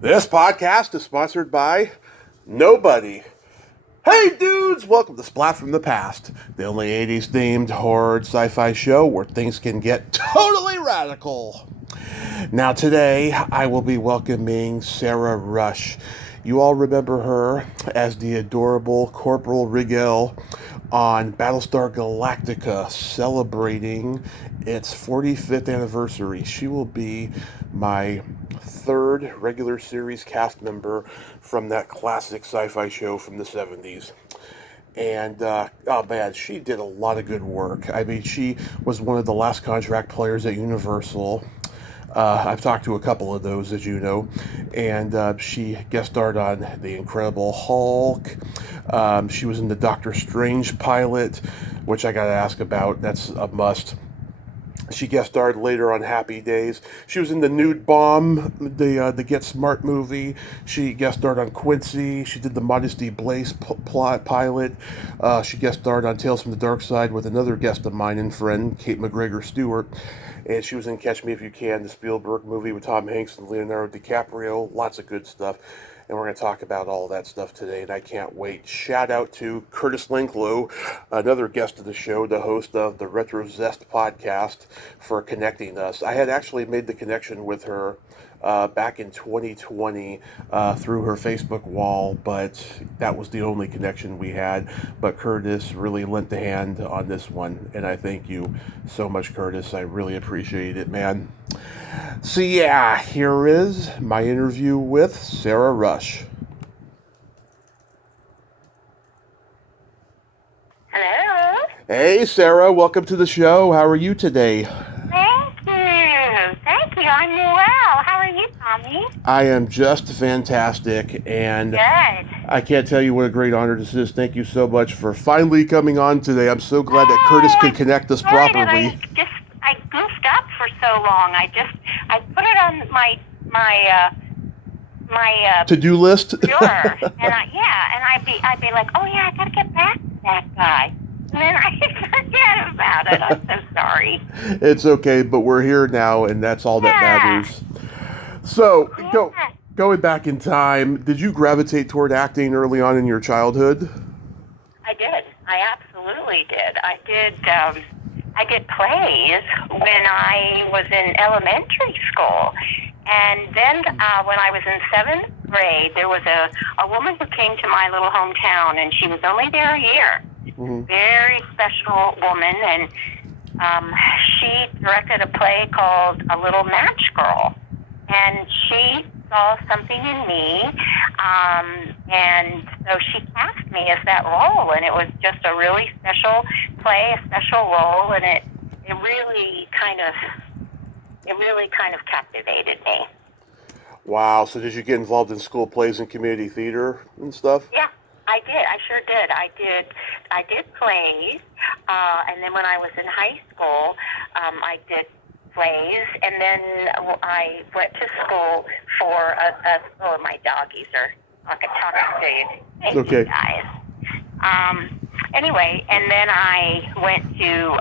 This podcast is sponsored by nobody. Hey dudes, welcome to Splat from the Past, the only 80s themed horror sci-fi show where things can get totally radical. Now today, I will be welcoming Sarah Rush. You all remember her as the adorable Corporal Rigel on Battlestar Galactica, celebrating its 45th anniversary. She will be my third regular series cast member from that classic sci-fi show from the 70s. And, oh man, she did a lot of good work. I mean, she was one of the last contract players at Universal. I've talked to a couple of those, as you know, and she guest starred on The Incredible Hulk. She was in the Doctor Strange pilot, which I got to ask about. That's a must. She guest starred later on Happy Days. She was in the Nude Bomb, the Get Smart movie. She guest starred on Quincy. She did the Modesty Blaze plot pilot. She guest starred on Tales from the Dark Side with another guest of mine and friend, Kate McGregor Stewart. And she was in Catch Me If You Can, the Spielberg movie with Tom Hanks and Leonardo DiCaprio. Lots of good stuff. And we're going to talk about all that stuff today, and I can't wait. Shout out to Curtis Linklow, another guest of the show, the host of the Retro Zest podcast, for connecting us. I had actually made the connection with her back in 2020 through her Facebook wall, but that was the only connection we had. But Curtis really lent a hand on this one, and I thank you so much, Curtis. I really appreciate it, man. So yeah, here is my interview with Sarah Rush. Hello. Hey Sarah, welcome to the show. How are you today? Thank you. Thank you. I'm well. How are you, Tommy? I am just fantastic, and Good. I can't tell you what a great honor this is. Thank you so much for finally coming on today. I'm so glad that Curtis could connect us properly. I goofed up for so long. I put it on my To-do list? Sure. And I'd be like, oh yeah, I gotta get back to that guy. And then I forget about it. I'm so sorry. It's okay, but we're here now, and that's all that matters. So, going back in time, did you gravitate toward acting early on in your childhood? I did. I absolutely did. I did plays when I was in elementary school. And then when I was in 7th grade, there was a woman who came to my little hometown, and she was only there a year. Mm-hmm. Very special woman, and she directed a play called A Little Match Girl. And she saw something in me, and so she cast me as that role, and it was just a really special play, a special role, and it really kind of captivated me. Wow, so did you get involved in school plays and community theater and stuff? Yeah, I did. I sure did. I did plays, and then when I was in high school, I did plays, and then I went to school for my doggies are talking to you. Thank okay. You guys. Anyway, and then I went to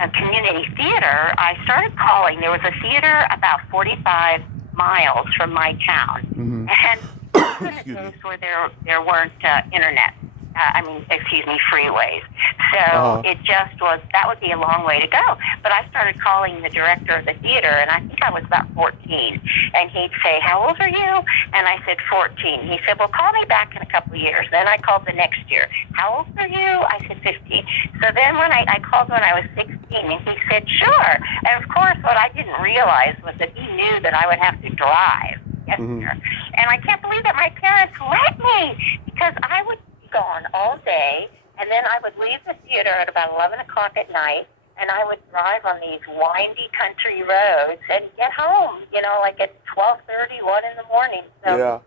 a community theater. I started calling. There was a theater about 45 miles from my town, mm-hmm. And in the days where there weren't internet. Freeways. So It just was, that would be a long way to go. But I started calling the director of the theater, and I think I was about 14. And he'd say, how old are you? And I said, 14. He said, well, call me back in a couple of years. Then I called the next year. How old are you? I said, 15. So then when I called when I was 16, and he said, sure. And of course, what I didn't realize was that he knew that I would have to drive. Yes, mm-hmm. Sir. And I can't believe that my parents let me, because I would gone all day, and then I would leave the theater at about 11 o'clock at night, and I would drive on these windy country roads and get home, like at 12:30, 1 in the morning. So, yeah.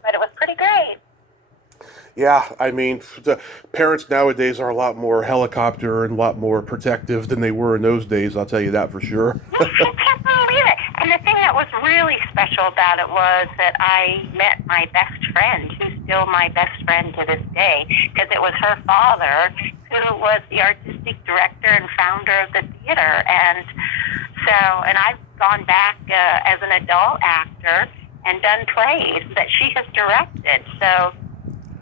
But it was pretty great. Yeah, I mean, the parents nowadays are a lot more helicopter and a lot more protective than they were in those days, I'll tell you that for sure. I can't believe it. And the thing that was really special about it was that I met my best friend, who's still my best friend to this day, because it was her father who was the artistic director and founder of the theater. And so, and I've gone back as an adult actor and done plays that she has directed. So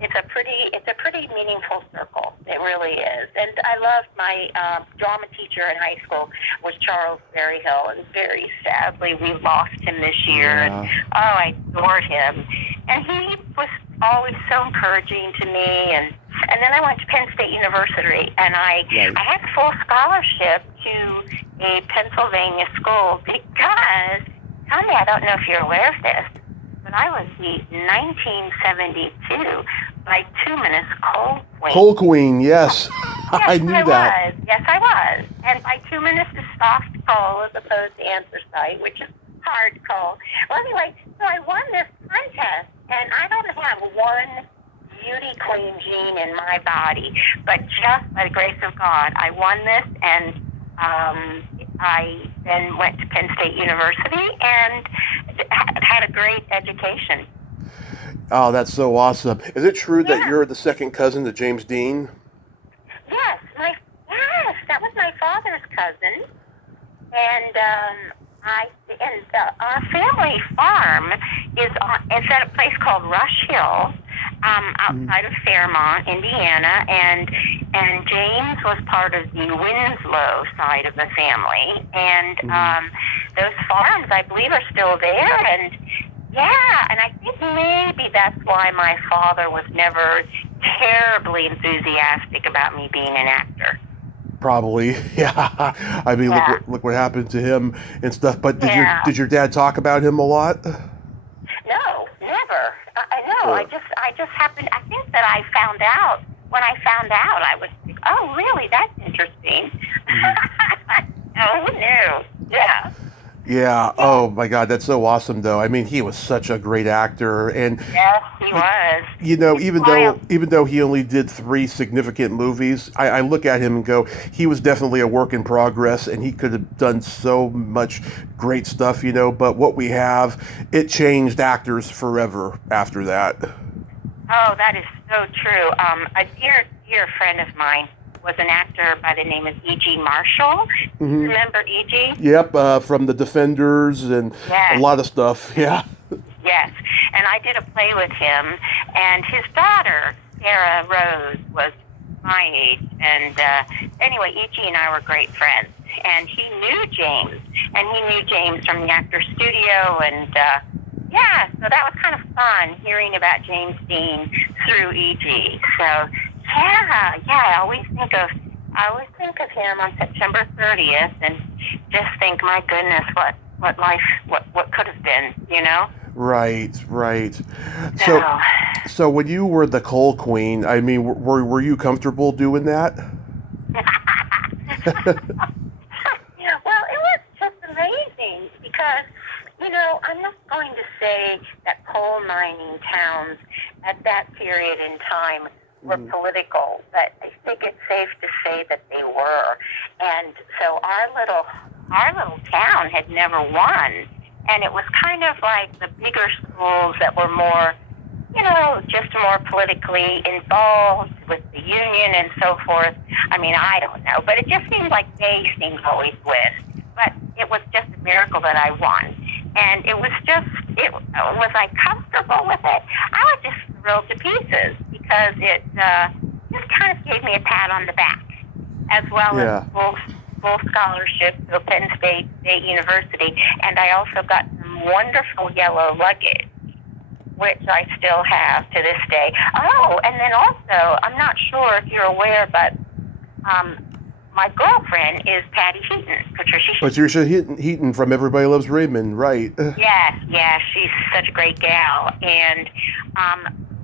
it's a pretty meaningful circle. It really is. And I loved my drama teacher in high school was Charles Berryhill, and very sadly we lost him this year. Yeah. And I adored him, and he was always so encouraging to me. And then I went to Penn State University, and I had full scholarship to a Pennsylvania school because, Tommy, I don't know if you're aware of this, but I was the 1972 bituminous coal queen. Coal Queen, yes. Yes, I knew that. Yes, I was. And bituminous is soft coal as opposed to anthracite, which is hard coal. Well, anyway, so I won this contest, and I don't have one beauty queen gene in my body, but just by the grace of God, I won this, and I then went to Penn State University and had a great education. Oh, that's so awesome. Is it true that you're the second cousin to James Dean? Yes, that was my father's cousin, and our family farm is at a place called Rush Hill, outside of Fairmont, Indiana, and James was part of the Winslow side of the family, and those farms, I believe, are still there, and I think maybe that's why my father was never terribly enthusiastic about me being an actor. Probably, yeah. I mean, look what happened to him and stuff. But did your dad talk about him a lot? No, never. I know. I just happened. I think that I found out. When I found out, I was like, oh, really? That's interesting. Oh, who knew? Yeah. Yeah. Oh my God, that's so awesome, though. I mean, he was such a great actor, and yes, he was. You know, even though he only did 3 significant movies, I look at him and go, he was definitely a work in progress, and he could have done so much great stuff. You know, but what we have, it changed actors forever after that. Oh, that is so true. A dear friend of mine was an actor by the name of E.G. Marshall. Mm-hmm. Remember E.G.? Yep, from The Defenders and a lot of stuff, yeah. Yes, and I did a play with him, and his daughter, Sarah Rose, was my age, and anyway, E.G. and I were great friends, and he knew James, from the Actors Studio, and so that was kind of fun, hearing about James Dean through E.G., so I always think of him on September 30th, and just think, my goodness, what life, what could have been, you know? Right. So when you were the Coal Queen, I mean, were you comfortable doing that? Well, it was just amazing because, you know, I'm not going to say that coal mining towns at that period in time were political, but I think it's safe to say that they were. And so our little town had never won, and it was kind of like the bigger schools that were more, you know, just more politically involved with the union and so forth. I mean, I don't know, but it just seemed like they seemed to always win. But it was just a miracle that I won. And was I comfortable with it? I was just thrilled to pieces because it just kind of gave me a pat on the back, as well as full scholarship to Penn State University. And I also got some wonderful yellow luggage, which I still have to this day. Oh, and then also, I'm not sure if you're aware, but my girlfriend is Patty Patricia Heaton from Everybody Loves Raymond, right? Yes, she's such a great gal. And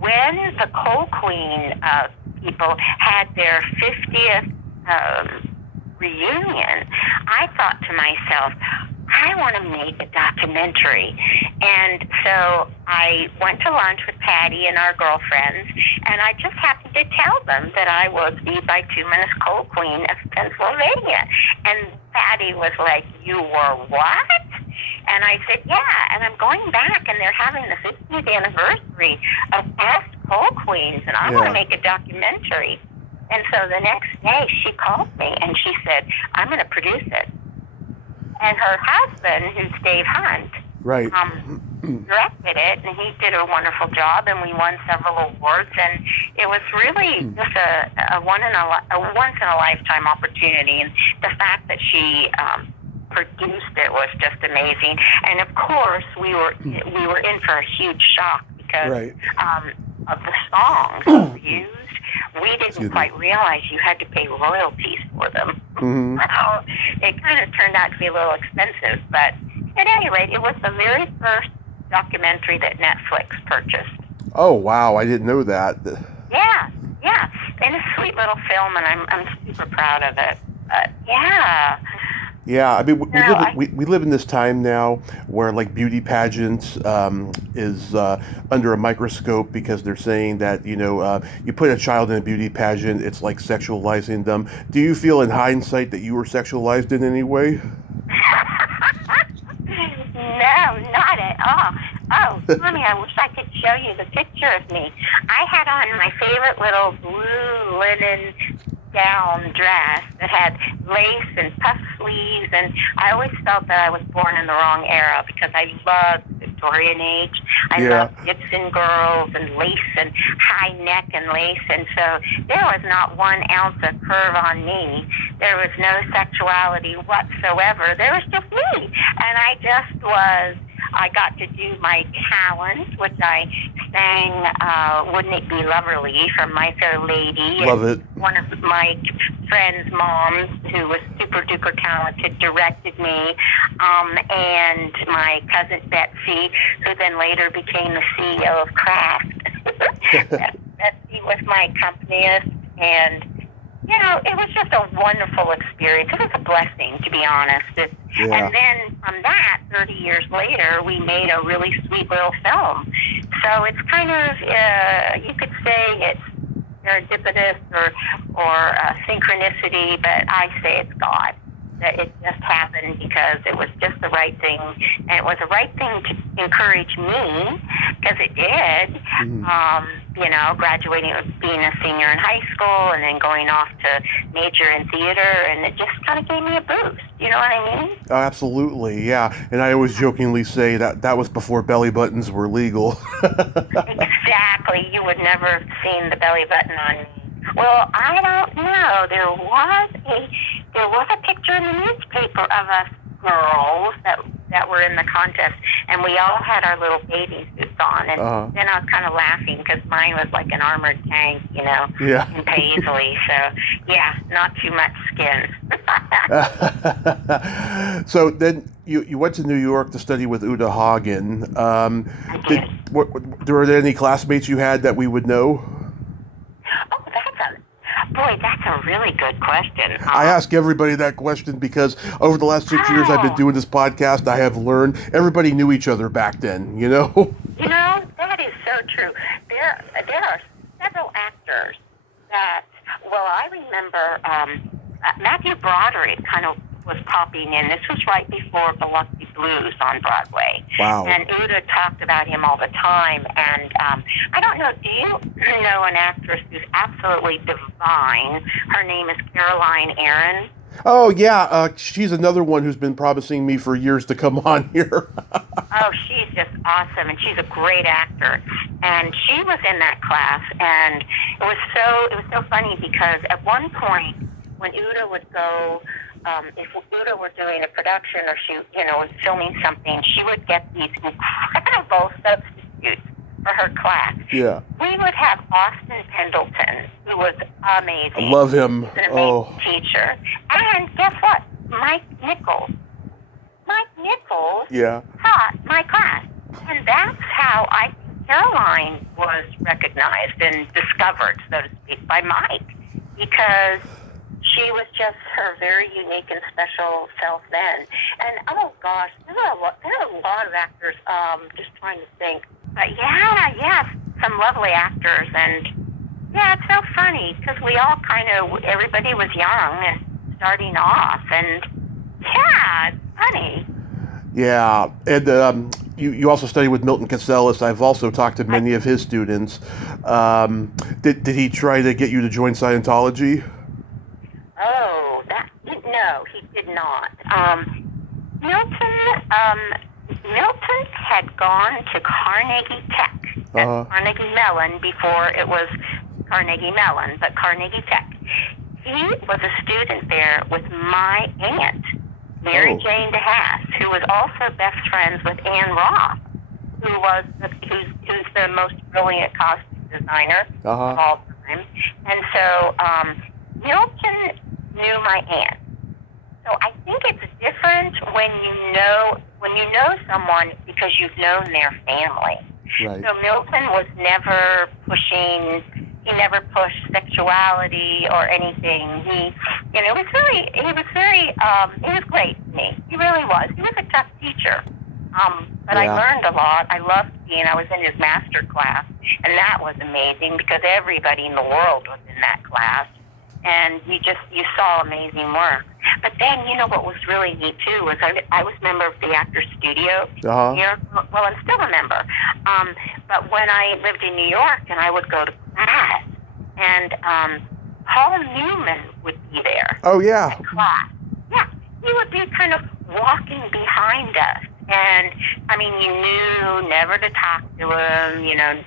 when the Coal Queen people had their 50th reunion, I thought to myself, I want to make a documentary. And so I went to lunch with Patty and our girlfriends, and I just happened to tell them that I was the bituminous coal queen of Pennsylvania. And Patty was like, you were what? And I said, yeah, and I'm going back, and they're having the 50th anniversary of past coal queens, and I want to make a documentary. And so the next day she called me, and she said, I'm going to produce it. and her husband, who's Dave Hunt, Right. directed it, and he did a wonderful job, and we won several awards, and it was really just a once in a lifetime opportunity, and the fact that she produced it was just amazing. And of course, we were in for a huge shock because Right. Of the songs that were used. We didn't quite realize you had to pay royalties for them. Mm-hmm. So it kind of turned out to be a little expensive, but at any rate, it was the very first documentary that Netflix purchased. Oh, wow. I didn't know that. Yeah. And a sweet little film, and I'm super proud of it. But yeah. Yeah, I mean, we live in this time now where like beauty pageants is under a microscope because they're saying that you put a child in a beauty pageant, it's like sexualizing them. Do you feel in hindsight that you were sexualized in any way? No, not at all. Oh, Tommy, I wish I could show you the picture of me. I had on my favorite little blue linen gown dress that had lace and puff sleeves, and I always felt that I was born in the wrong era because I loved the Victorian age. I loved Gibson girls and lace and high neck and lace, and so there was not 1 ounce of curve on me. There was no sexuality whatsoever. There was just me, and I got to do my talent, which I sang Wouldn't It Be Loverly from My Fair Lady. Love it. One of my friend's moms, who was super duper talented, directed me, and my cousin Betsy, who then later became the CEO of Kraft. Betsy was my accompanist, and it was just a wonderful experience. It was a blessing, to be honest. And then from that, 30 years later, we made a really sweet little film. So it's kind of, you could say it's serendipitous or synchronicity, but I say it's God. That it just happened because it was just the right thing, and it was the right thing to encourage me, because it did. Graduating, being a senior in high school, and then going off to major in theater, and it just kind of gave me a boost. You know what I mean? Oh, absolutely, yeah. And I always jokingly say that was before belly buttons were legal. Exactly. You would never have seen the belly button on me. Well, I don't know. There was a picture in the newspaper of us girls that were in the contest, and we all had our little bathing suits on. And then I was kind of laughing because mine was like an armored tank, in paisley. So, yeah, not too much skin. So then you went to New York to study with Uta Hagen. I did. Were there any classmates you had that we would know? That's a really good question. I ask everybody that question because over the last 6 years I've been doing this podcast, I have learned everybody knew each other back then, That is so true. There are several actors that, I remember Matthew Broderick kind of was popping in. This was right before Biloxi Blues on Broadway. Wow. And Uta talked about him all the time. And I don't know, do you know an actress who's absolutely divine? Her name is Caroline Aaron. Oh, yeah. She's another one who's been promising me for years to come on here. Oh, she's just awesome, and she's a great actor. And she was in that class, and it was so funny because at one point when Uta would go, if Uta were doing a production or she, was filming something, she would get these incredible substitutes for her class. Yeah. We would have Austin Pendleton, who was amazing. I love him. He's an amazing teacher. And guess what? Mike Nichols taught my class. And that's how I think Caroline was recognized and discovered, so to speak, by Mike. Because she was just her very unique and special self then. And oh gosh, there are a lot of actors, just trying to think. But yeah, some lovely actors. And yeah, it's so funny because we all everybody was young and starting off. And yeah, it's funny. Yeah, and you also studied with Milton Casellas. I've also talked to many of his students. Did he try to get you to join Scientology? Oh, no, he did not. Milton had gone to Carnegie Tech, Carnegie Mellon before it was Carnegie Mellon, but Carnegie Tech. He was a student there with my aunt, Mary Jane DeHaas, who was also best friends with Ann Roth, who's the most brilliant costume designer of all time. And so Milton knew my aunt. So I think it's different when you know someone because you've known their family. Right. So Milton was never pushing. He never pushed sexuality or anything. He was great to me. He really was. He was a tough teacher. But I learned a lot. I loved I was in his master class, and that was amazing because everybody in the world was in that class. And you saw amazing work. But then, what was really neat too was I was a member of the Actors Studio here. Well, I'm still a member. But when I lived in New York and I would go to class, and Paul Newman would be there. Oh, yeah. At class. Yeah. He would be kind of walking behind us. And, you knew never to talk to him,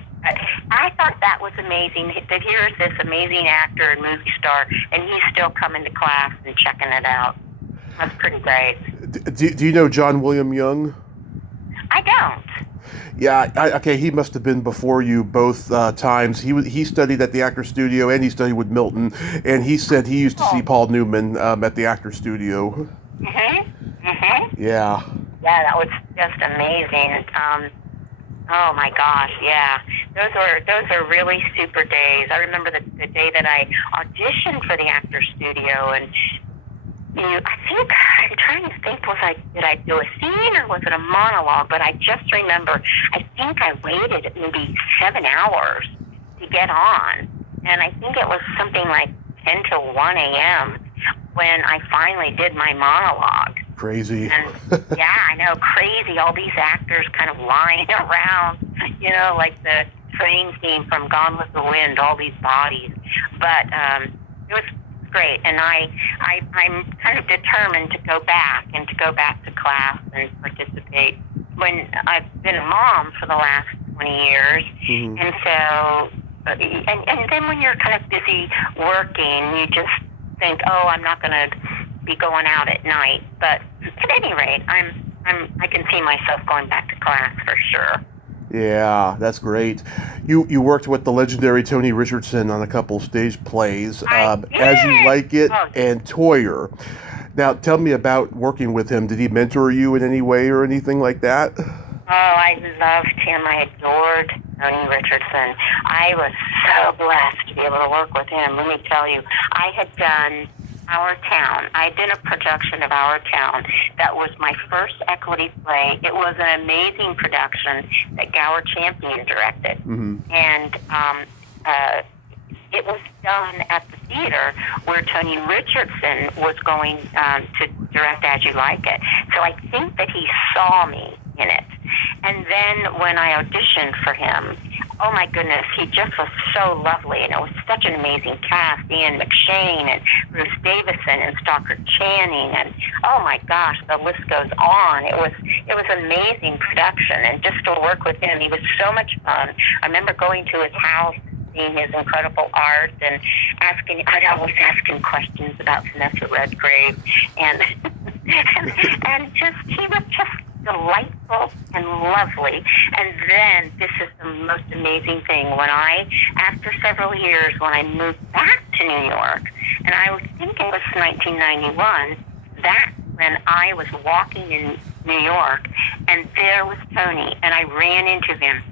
I thought that was amazing, that here's this amazing actor and movie star, and he's still coming to class and checking it out. That's pretty great. Do you know John William Young? I don't. Yeah, he must have been before you both times. He studied at the Actors Studio, and he studied with Milton, and he said he used to see Paul Newman at the Actors Studio. Yeah. Yeah, that was just amazing. Oh my gosh, yeah. Those are really super days. I remember the day that I auditioned for the Actors Studio, and I'm trying to think, did I do a scene or was it a monologue? But I just remember, I think I waited maybe 7 hours to get on, and I think it was something like 10 to 1 a.m. when I finally did my monologue. Crazy. And yeah, I know, crazy. All these actors kind of lying around, like the train scene from Gone with the Wind, all these bodies. But it was great, and I'm kind of determined to go back to class and participate. When I've been a mom for the last 20 years, and so, and then when you're kind of busy working, you just think, oh, I'm not going to be going out at night. But at any rate, I can see myself going back to class for sure. Yeah, that's great. You worked with the legendary Tony Richardson on a couple stage plays, As You Like It and Toyer. Now, tell me about working with him. Did he mentor you in any way or anything like that? Oh, I loved him. I adored Tony Richardson. I was so blessed to be able to work with him. Let me tell you, I had done Our Town. I did a production of Our Town. That was my first equity play. It was an amazing production that Gower Champion directed. And it was done at the theater where Tony Richardson was going to direct As You Like It. So I think that he saw me in it. And then when I auditioned for him, oh my goodness, he just was so lovely, and it was such an amazing cast. Ian McShane and Bruce Davison and Stockard Channing, and oh my gosh, the list goes on. It was an amazing production, and just to work with him, he was so much fun. I remember going to his house, seeing his incredible art, and I'd always ask him questions about Vanessa Redgrave, and he was just delightful and lovely. And then this is the most amazing thing. After several years, when I moved back to New York, and I think it was 1991, that's when I was walking in New York, and there was Tony, and I ran into him,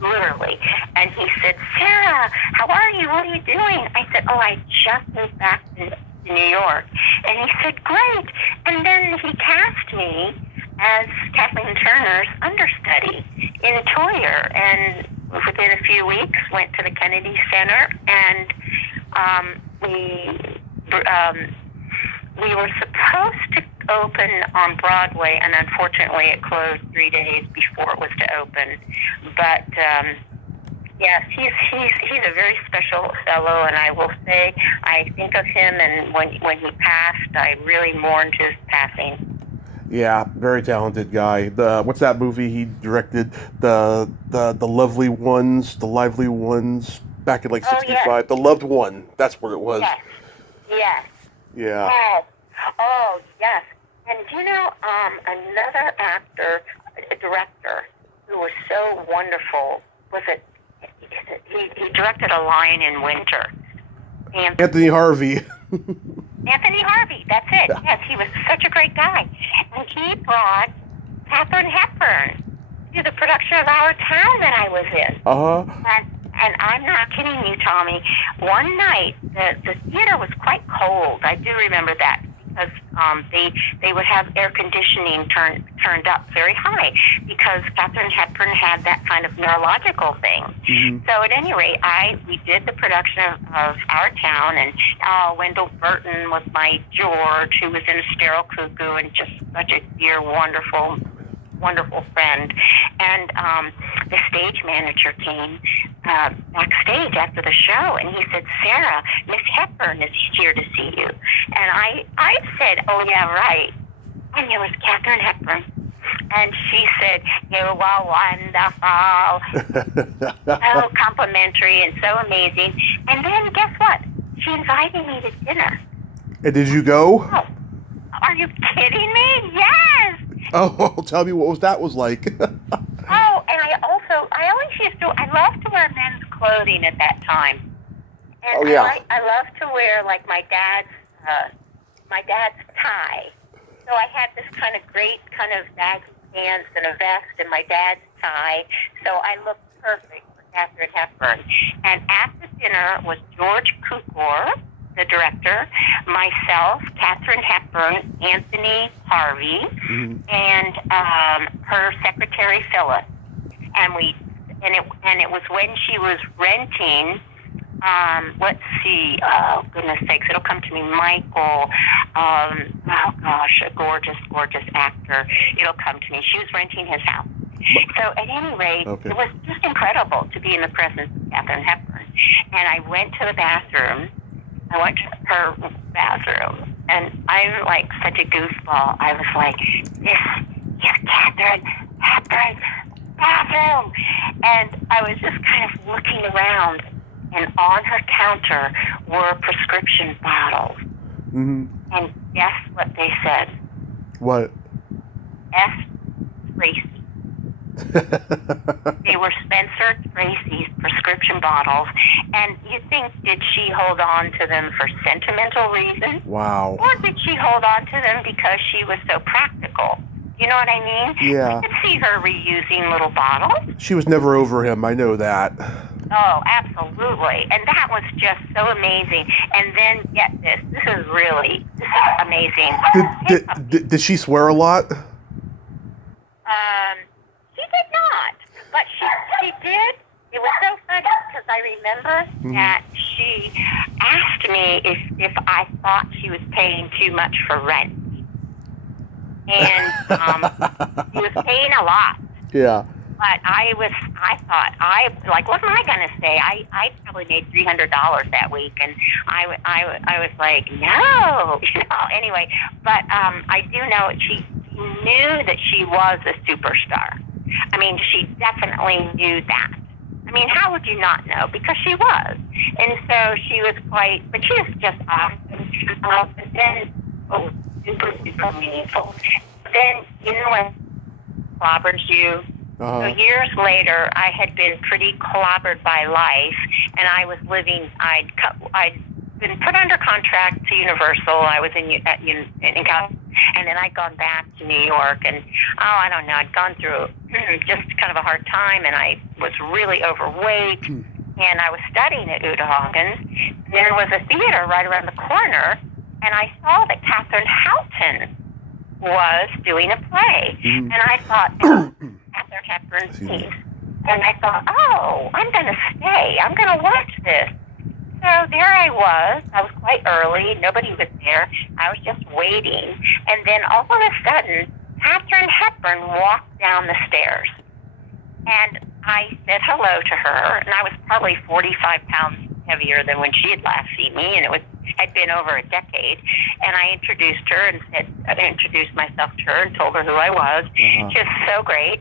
literally. And he said, Sarah, how are you? What are you doing? I said, oh, I just moved back to New York. And he said, great. And then he cast me as Kathleen Turner's understudy in Toyer, and within a few weeks went to the Kennedy Center, and we were supposed to open on Broadway, and unfortunately it closed 3 days before it was to open. But yes, he's a very special fellow, and I will say I think of him, and when he passed, I really mourned his passing. Yeah, very talented guy. What's that movie he directed? The Lovely Ones, the Lively Ones, back in like Oh, yes. '65. The Loved One. That's what it was. Yes. Yes. Yeah. Yes. Oh, yes. And do you know, another actor, a director, who was so wonderful was it? He directed A Lion in Winter. Anthony Harvey. Anthony Harvey, that's it. Yeah. Yes, he was such a great guy. And he brought Katharine Hepburn to the production of Our Town that I was in. And I'm not kidding you, Tommy. One night, the theater was quite cold. I do remember that because they would have air conditioning turned up very high because Katharine Hepburn had that kind of neurological thing. Mm-hmm. So at any rate, we did the production of Our Town, and Wendell Burton was my George, who was in A Sterile Cuckoo, and just such a dear, wonderful friend. And the stage manager came backstage after the show, and he said, "Sarah, Miss Hepburn is here to see you." And I said, "Oh, yeah, right." And it was Katharine Hepburn. And she said, "You are wonderful." So complimentary and so amazing. And then guess what? She invited me to dinner. And did you go? Oh, are you kidding me? Yes! Oh, tell me what that was like. Oh, and I always used to, I love to wear men's clothing at that time. And Oh, yeah. I love to wear, like, my dad's tie. So I had this kind of great kind of baggy pants and a vest and my dad's tie. So I looked perfect for Katharine Hepburn. And at the dinner was George Cukor, the director, myself, Katharine Hepburn, Anthony Harvey, Mm-hmm. and her secretary Phyllis. And it was when she was renting. Let's see. Oh goodness sakes, it'll come to me. Michael. Oh gosh, a gorgeous actor. It'll come to me. She was renting his house. So at any rate, Okay. It was just incredible to be in the presence of Katharine Hepburn. And I went to the bathroom. I went to her bathroom, and I'm like such a goofball. I was like, "This is Katharine Hepburn's bathroom," and I was just kind of looking around. And on her counter were prescription bottles. Mm-hmm. And guess what they said? What? S. Tracy. They were Spencer Tracy's prescription bottles. And you think, did she hold on to them for sentimental reasons? Wow. Or did she hold on to them because she was so practical? You know what I mean? Yeah. I could see her reusing little bottles. She was never over him. I know that. Oh, absolutely. And that was just so amazing. And then, get this. This is amazing. Did she swear a lot? She did not. But she did. It was so funny because I remember that she asked me if I thought she was paying too much for rent. And she was paying a lot. Yeah. But what am I going to say? I probably made $300 that week, and I was like, no, anyway. But I do know she knew that she was a superstar. I mean, she definitely knew that. I mean, how would you not know? Because she was. And so she was but she was just awesome. But then, super meaningful. Then, when clobbers you. Uh-huh. So years later, I had been pretty clobbered by life, and I was living. I'd been put under contract to Universal. I was in California, and then I'd gone back to New York, and I don't know. I'd gone through just kind of a hard time, and I was really overweight, and I was studying at Udahagen. There was a theater right around the corner, and I saw that Catherine Houghton was doing a play, and I thought, Katharine Hepburn, please. And I thought, I'm going to stay. I'm going to watch this. So there I was. I was quite early. Nobody was there. I was just waiting. And then all of a sudden, Katharine Hepburn walked down the stairs. And I said hello to her, and I was probably 45 pounds heavier than when she had last seen me, and had been over a decade. And I introduced her and introduced myself to her and told her who I was. She was so great.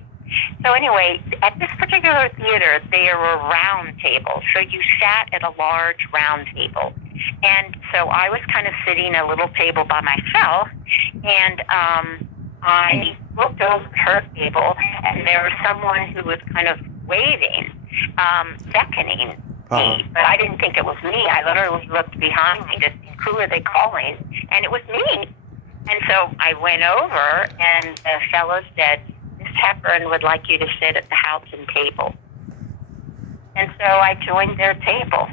So anyway, at this particular theater, there were round tables. So you sat at a large round table. And so I was kind of sitting at a little table by myself, and I looked over at her table, and there was someone who was kind of waving, beckoning me, but I didn't think it was me. I literally looked behind me to see who are they calling, and it was me. And so I went over, and the fellow said, Miss Hepburn would like you to sit at the Houghton table. And so I joined their table.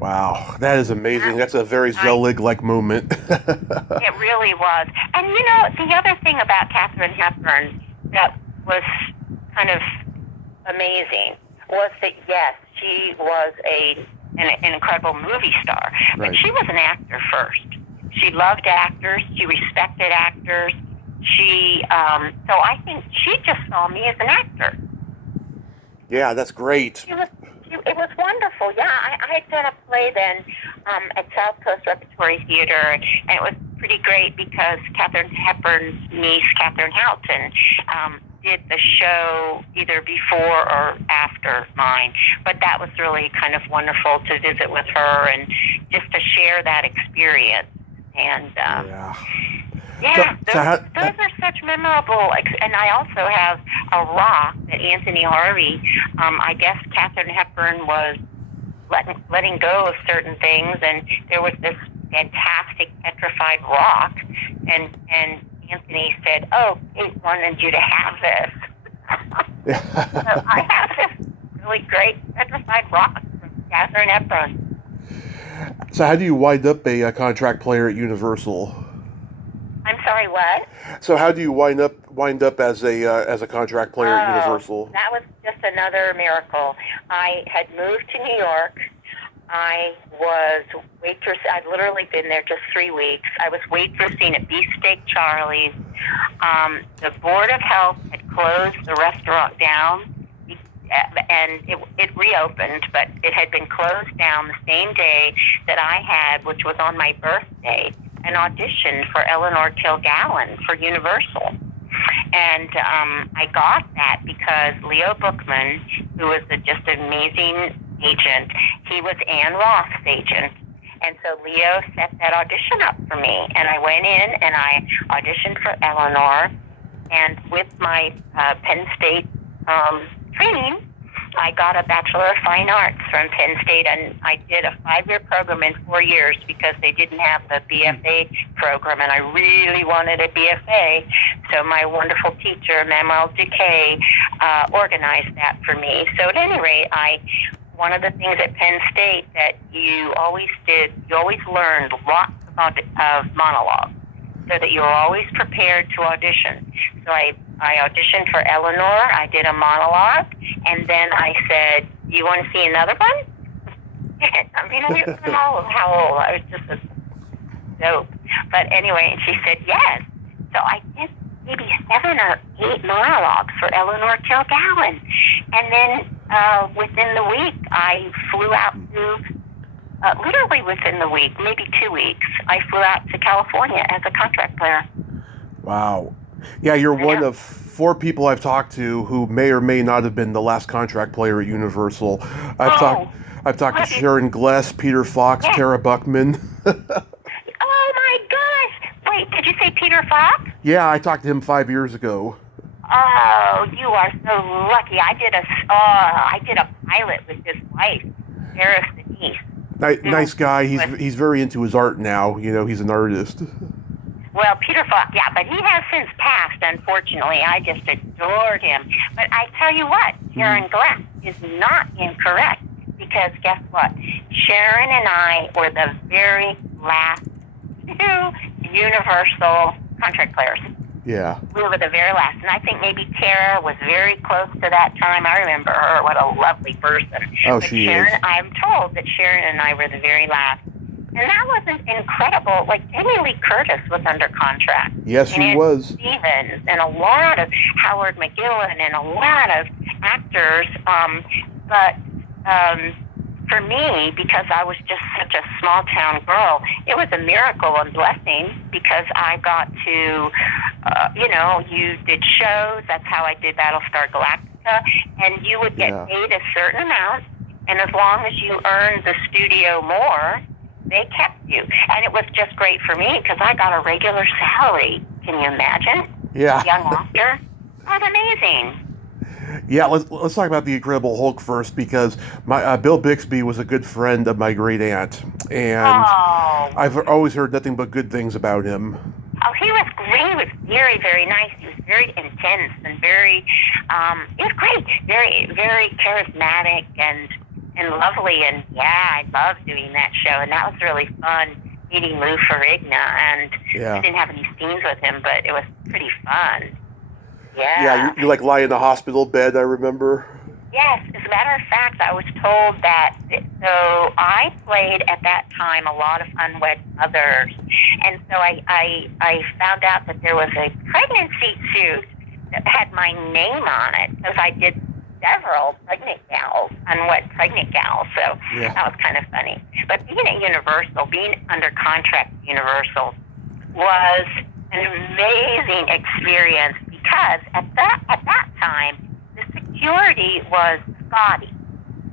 Wow, that is amazing. That's a very Zelig-like moment. It really was. And you know, the other thing about Katharine Hepburn that was kind of amazing was that, yes, she was an incredible movie star, but she was an actor first. She loved actors. She respected actors. So I think she just saw me as an actor. Yeah, that's great. It was wonderful. Yeah, I had done a play then at South Coast Repertory Theater, and it was pretty great because Katharine Hepburn's niece, Catherine Houghton, did the show either before or after mine. But that was really kind of wonderful to visit with her and just to share that experience. And those are such memorable. And I also have a rock that Anthony Harvey, I guess Katharine Hepburn was letting go of certain things, and there was this fantastic petrified rock, and Anthony said, "Oh, Kate wanted you to have this." So I have this really great petrified rock from Katharine Hepburn. So how do you wind up a contract player at Universal? I'm sorry, what? So how do you wind up as a contract player at Universal? That was just another miracle. I had moved to New York. I was waitress. I'd literally been there just 3 weeks. I was waitressing at Beefsteak Charlie's. The Board of Health had closed the restaurant down, and it reopened, but it had been closed down the same day that I had, which was on my birthday, an audition for Eleanor Kilgallen for Universal. And I got that because Leo Bookman, who was just an amazing agent, he was Ann Roth's agent. And so Leo set that audition up for me. And I went in and I auditioned for Eleanor. And with my Penn State training, I got a Bachelor of Fine Arts from Penn State, and I did a 5-year program in 4 years because they didn't have the BFA program, and I really wanted a BFA. So my wonderful teacher, Manuel Decay, organized that for me. So at any rate, one of the things at Penn State that you always learned lots of monologue, so that you're always prepared to audition. So I auditioned for Eleanor, I did a monologue, and then I said, "You want to see another one?" I mean, I didn't know how old. I was just a dope. But anyway, and she said yes. So I did maybe 7 or 8 monologues for Eleanor Kilgallen. And then within the week, I flew out to, literally within the week, maybe 2 weeks, I flew out to California as a contract player. Wow. Yeah, you're one of 4 people I've talked to who may or may not have been the last contract player at Universal. I've talked to Sharon Gless, Peter Fox, Tara Buckman. Oh my gosh! Wait, did you say Peter Fox? Yeah, I talked to him 5 years ago. Oh, you are so lucky. I did a pilot with his wife, Sarah Denise. Nice guy. He's very into his art now. You know, he's an artist. Well, Peter Falk, yeah, but he has since passed, unfortunately. I just adored him. But I tell you what, Sharon Glass is not incorrect, because guess what? Sharon and I were the very last 2 Universal contract players. Yeah. We were the very last. And I think maybe Tara was very close to that time. I remember her. What a lovely person. Oh, but she Sharon, is. I'm told that Sharon and I were the very last. And that wasn't incredible. Like, Jamie Lee Curtis was under contract. Yes, she was. Stevens and a lot of Howard McGillen and a lot of actors. But for me, because I was just such a small town girl, it was a miracle and blessing because I got to, you did shows. That's how I did Battlestar Galactica, and you would get paid a certain amount, and as long as you earned the studio more, they kept you. And it was just great for me because I got a regular salary. Can you imagine? Yeah. Young actor. That's amazing. Yeah, let's talk about the Incredible Hulk first, because my Bill Bixby was a good friend of my great aunt, and I've always heard nothing but good things about him. Oh, he was great. He was very, very nice. He was very intense and very, he was great. Very, very charismatic and lovely. And yeah, I loved doing that show. And that was really fun, meeting Lou Ferrigno. And I didn't have any scenes with him, but it was pretty fun. Yeah. Yeah, you like lie in the hospital bed, I remember. Yes, as a matter of fact, I was told that, so I played at that time a lot of unwed mothers, and so I found out that there was a pregnancy suit that had my name on it, because I did several pregnant gals, unwed pregnant gals, so that was kind of funny. But being at Universal, being under contract at Universal, was an amazing experience, because at that time, the security was Scotty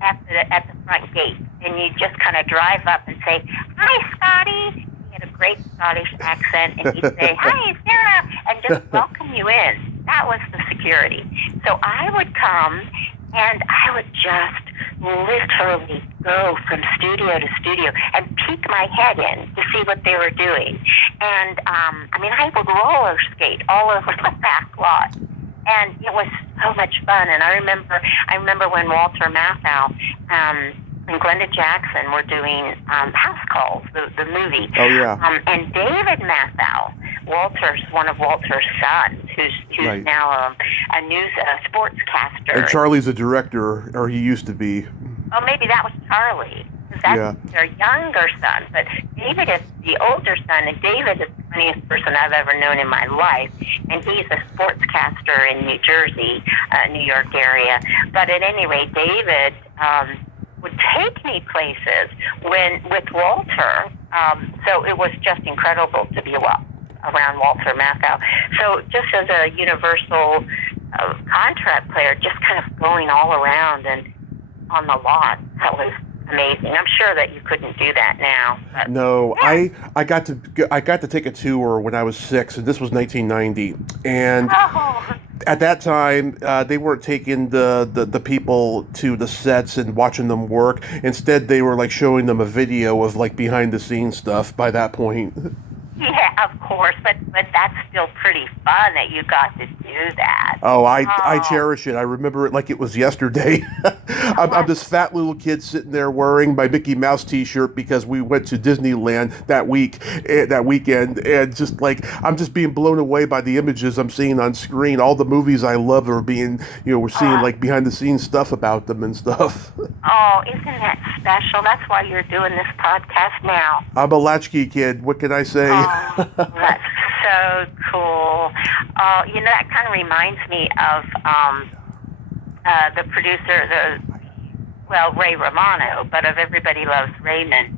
at the front gate, and you just kind of drive up and say, "Hi, Scotty." He had a great Scottish accent, and he'd say, "Hi, Sarah," and just welcome you in. That was the security. So I would come, and I would just literally go from studio to studio and peek my head in to see what they were doing. And I would roller skate all over the back lot. And it was so much fun. And I remember when Walter Matthau and Glenda Jackson were doing House Calls, the movie. Oh, yeah. And David Matthau, one of Walter's sons, who's now a news sportscaster. And Charlie's a director, or he used to be. Oh, maybe that was Charlie. That's their younger son. But David is the older son, and David is the funniest person I've ever known in my life. And he's a sportscaster in New Jersey, New York area. But at any rate, David would take me places with Walter. So it was just incredible to be around Walter Matthau. So just as a Universal contract player, just kind of going all around and on the lot, that was amazing. I'm sure that you couldn't do that now. But, no, I got to take a tour when I was 6, and this was 1990. And at that time, they weren't taking the people to the sets and watching them work. Instead, they were like showing them a video of like behind the scenes stuff by that point. Yeah, of course, but that's still pretty fun that you got to do that. Oh, I cherish it. I remember it like it was yesterday. I'm this fat little kid sitting there wearing my Mickey Mouse T-shirt because we went to Disneyland that weekend, and just like I'm just being blown away by the images I'm seeing on screen. All the movies I love are being, we're seeing like behind the scenes stuff about them and stuff. Oh, isn't that special? That's why you're doing this podcast now. I'm a latchkey kid. What can I say? Oh, that's so cool. That kind of reminds me of the producer, Ray Romano, but of Everybody Loves Raymond.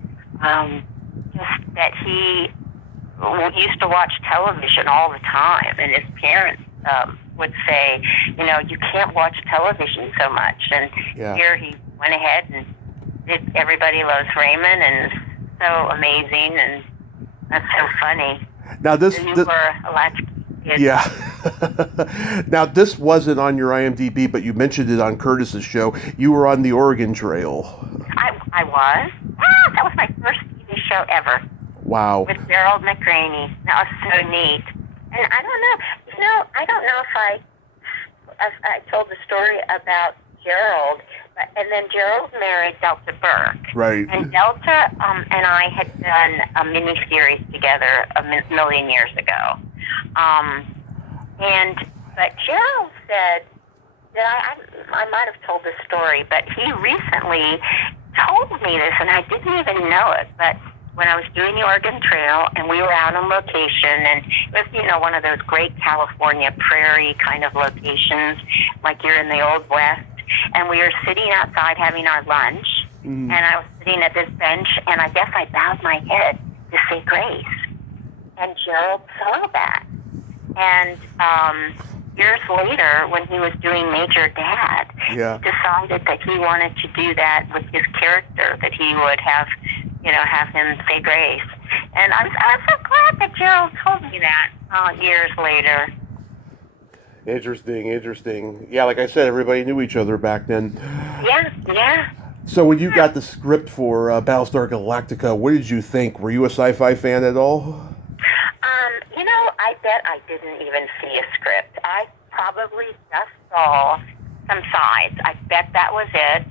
Just that he used to watch television all the time, and his parents would say, you can't watch television so much. And here he went ahead and did Everybody Loves Raymond, and so amazing, and that's so funny. Now you were a latchkey kid. Yeah. Now this wasn't on your IMDb, but you mentioned it on Curtis's show. You were on the Oregon Trail. I was. That was my first TV show ever. Wow. With Gerald McRaney. That was so neat. And I don't know. I don't know if I told the story about Gerald. And then Gerald married Delta Burke. Right. And Delta and I had done a mini-series together a million years ago. But Gerald said that I might have told this story, but he recently told me this, and I didn't even know it. But when I was doing the Oregon Trail, and we were out on location, and it was, one of those great California prairie kind of locations, like you're in the Old West. And we were sitting outside having our lunch, and I was sitting at this bench, and I guess I bowed my head to say grace. And Gerald saw that. And years later, when he was doing Major Dad, he decided that he wanted to do that with his character, that he would have him say grace. And I was so glad that Gerald told me that years later. Interesting. Yeah, like I said, everybody knew each other back then. Yeah. So when you got the script for Battlestar Galactica, what did you think? Were you a sci-fi fan at all? I bet I didn't even see a script. I probably just saw some sides. I bet that was it.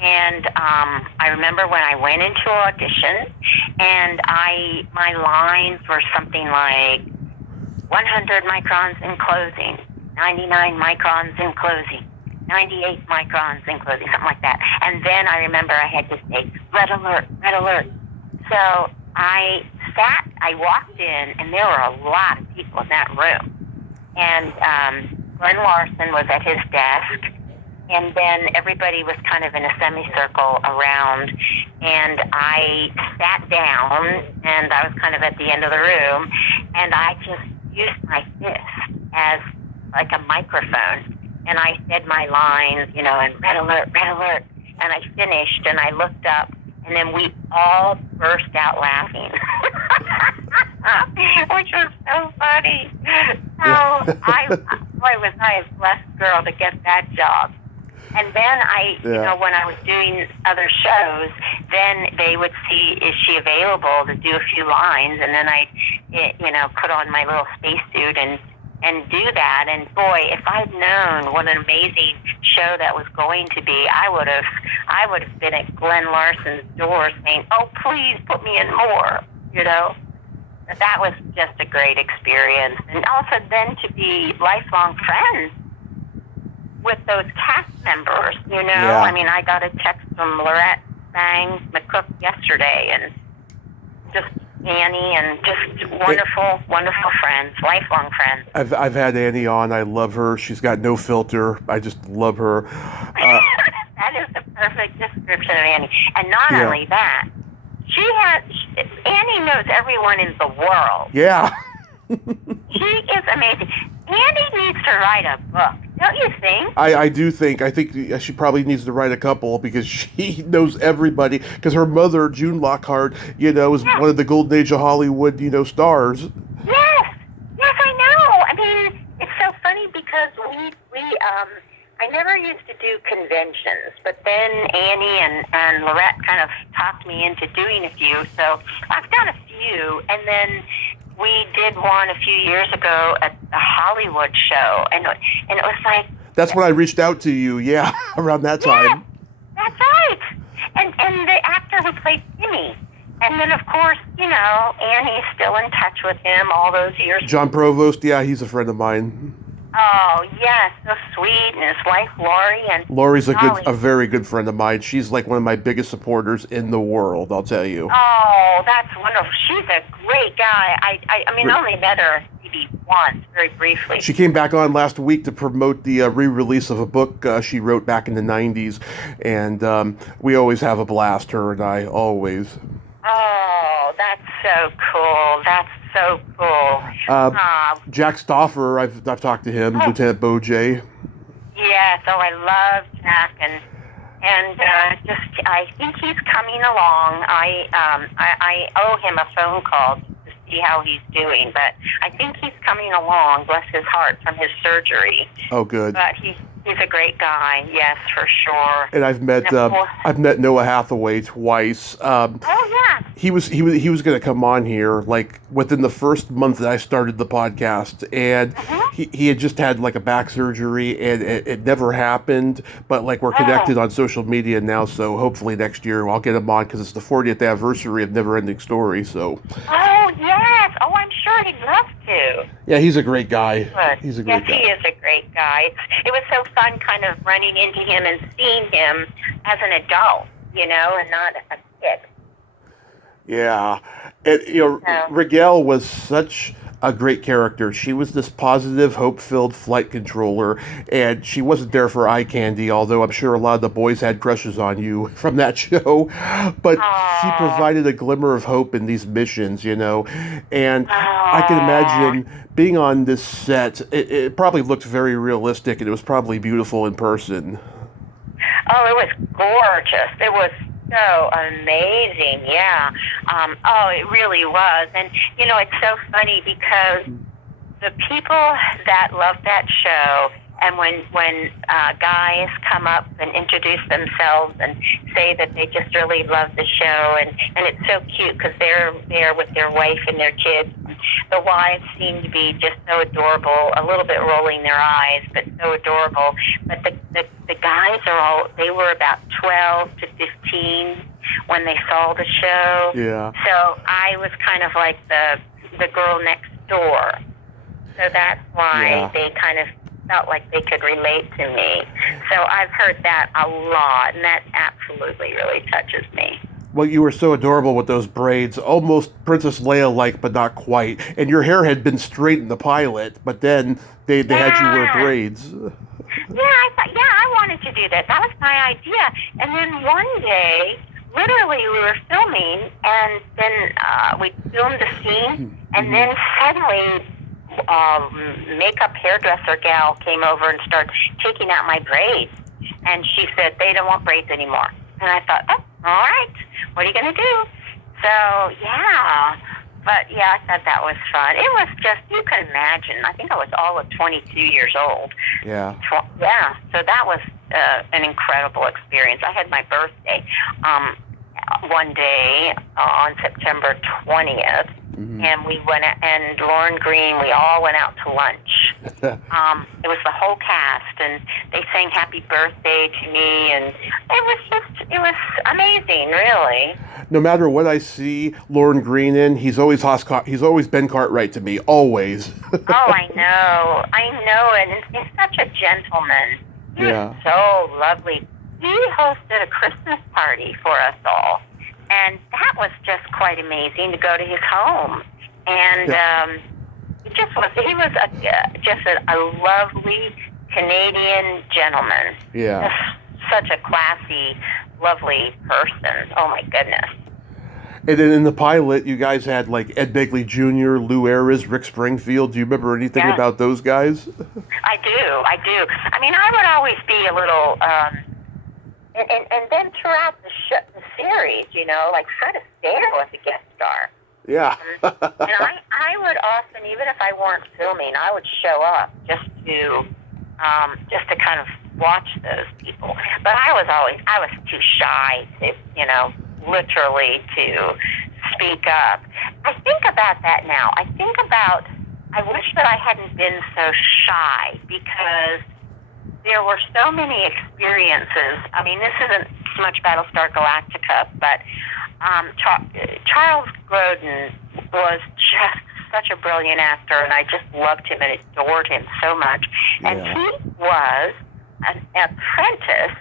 And I remember when I went into audition, and my lines were something like 100 microns in closing, 99 microns in closing, 98 microns in closing, something like that. And then I remember I had to say, red alert, red alert. So I walked in, and there were a lot of people in that room. And Glenn Larson was at his desk, and then everybody was kind of in a semicircle around, and I sat down, and I was kind of at the end of the room, and I just used my fist as like a microphone, and I said my lines, and red alert, and I finished, and I looked up, and then we all burst out laughing, which was so funny. So was I a blessed girl to get that job. And then when I was doing other shows, then they would see, is she available to do a few lines? And then I'd, put on my little spacesuit and do that. And boy, if I'd known what an amazing show that was going to be, I would have been at Glenn Larson's door saying, "Oh, please put me in more." That was just a great experience, and also then to be lifelong friends with those cast members. Yeah. I mean, I got a text from Lorette Sang McCook yesterday, and just Annie, and just wonderful friends, lifelong friends. I've had Annie on. I love her. She's got no filter. I just love her. That is the perfect description of Annie. And not only that, Annie knows everyone in the world. Yeah. She is amazing. Annie needs to write a book, don't you think? I do think. I think she probably needs to write a couple, because she knows everybody. Because her mother, June Lockhart, is one of the golden age of Hollywood, stars. Yes, I know. I mean, it's so funny because I never used to do conventions, but then Annie and Lorette kind of talked me into doing a few. So I've done a few, and then we did one a few years ago at the Hollywood show, and it was like... That's when I reached out to you, around that time. Yeah, that's right. And the actor who played Timmy. And then, of course, Annie's still in touch with him all those years. John Provost, he's a friend of mine. Oh, yes, so sweet, and his wife, Lori. And Lori's a very good friend of mine. She's like one of my biggest supporters in the world, I'll tell you. Oh, that's wonderful. She's a great guy. I mean, I only met her maybe once, very briefly. She came back on last week to promote the re-release of a book she wrote back in the 90s, and we always have a blast, her and I, always. Oh, that's so cool. That's so cool. Jack Stauffer, I've talked to him, Lieutenant Bo J. Yes, I love Jack, and I think he's coming along. I owe him a phone call to see how he's doing, but I think he's coming along, bless his heart, from his surgery. Oh, good. But he's a great guy, yes, for sure. And I've met Noah Hathaway twice. He was going to come on here like within the first month that I started the podcast, and he had just had like a back surgery, and it never happened. But like we're connected on social media now, so hopefully next year I'll get him on, because it's the 40th anniversary of Never Ending Story. So. Oh yes! Oh, I'm sure he'd love to. Yeah, he's a great guy. He's a great guy. He is a great guy. It was so fun kind of running into him and seeing him as an adult, and not a kid. Yeah. And, Rigel was such a great character. She was this positive, hope-filled flight controller, and she wasn't there for eye candy, although I'm sure a lot of the boys had crushes on you from that show. But she provided a glimmer of hope in these missions, and I can imagine being on this set. It probably looked very realistic, and it was probably beautiful in person. Oh, it was gorgeous. It was so amazing, yeah. It really was. And, it's so funny because the people that love that show, and when guys come up and introduce themselves and say that they just really love the show, and it's so cute because they're there with their wife and their kids. The wives seem to be just so adorable, a little bit rolling their eyes, but so adorable. But the guys they were about 12 to 15 when they saw the show. Yeah. So I was kind of like the girl next door. So that's why they kind of felt like they could relate to me. So I've heard that a lot, and that absolutely really touches me. Well, you were so adorable with those braids, almost Princess Leia-like, but not quite. And your hair had been straight in the pilot, but then they had you wear braids. Yeah, I wanted to do that. That was my idea. And then one day, literally, we were filming, and then we filmed the scene, and then suddenly makeup hairdresser gal came over and started taking out my braids. And she said, they don't want braids anymore. And I thought, oh, all right, what are you going to do? So, yeah. But, yeah, I thought that was fun. It was just, you can imagine, I think I was all of 22 years old. Yeah. Yeah, so that was an incredible experience. I had my birthday one day on September 20th. And we went, and Lauren Green, we all went out to lunch. It was the whole cast, and they sang happy birthday to me, and it was amazing, really. No matter what I see Lauren Green in, he's always Ben Cartwright to me, always. Oh, I know, and he's such a gentleman. He was so lovely. He hosted a Christmas party for us all. And that was just quite amazing to go to his home. And he was just a lovely Canadian gentleman. Yeah. Just such a classy, lovely person. Oh, my goodness. And then in the pilot, you guys had like Ed Begley Jr., Lou Ayres, Rick Springfield. Do you remember anything about those guys? I do. I mean, I would always be a little... And then throughout the series, like Fred Astaire was a guest star. Yeah. And I would often, even if I weren't filming, I would show up just to kind of watch those people. But I was too shy to, literally to speak up. I think about that now. I wish that I hadn't been so shy, because there were so many experiences. I mean, this isn't so much Battlestar Galactica, but Charles Grodin was just such a brilliant actor, and I just loved him and adored him so much. Yeah. And he was an apprentice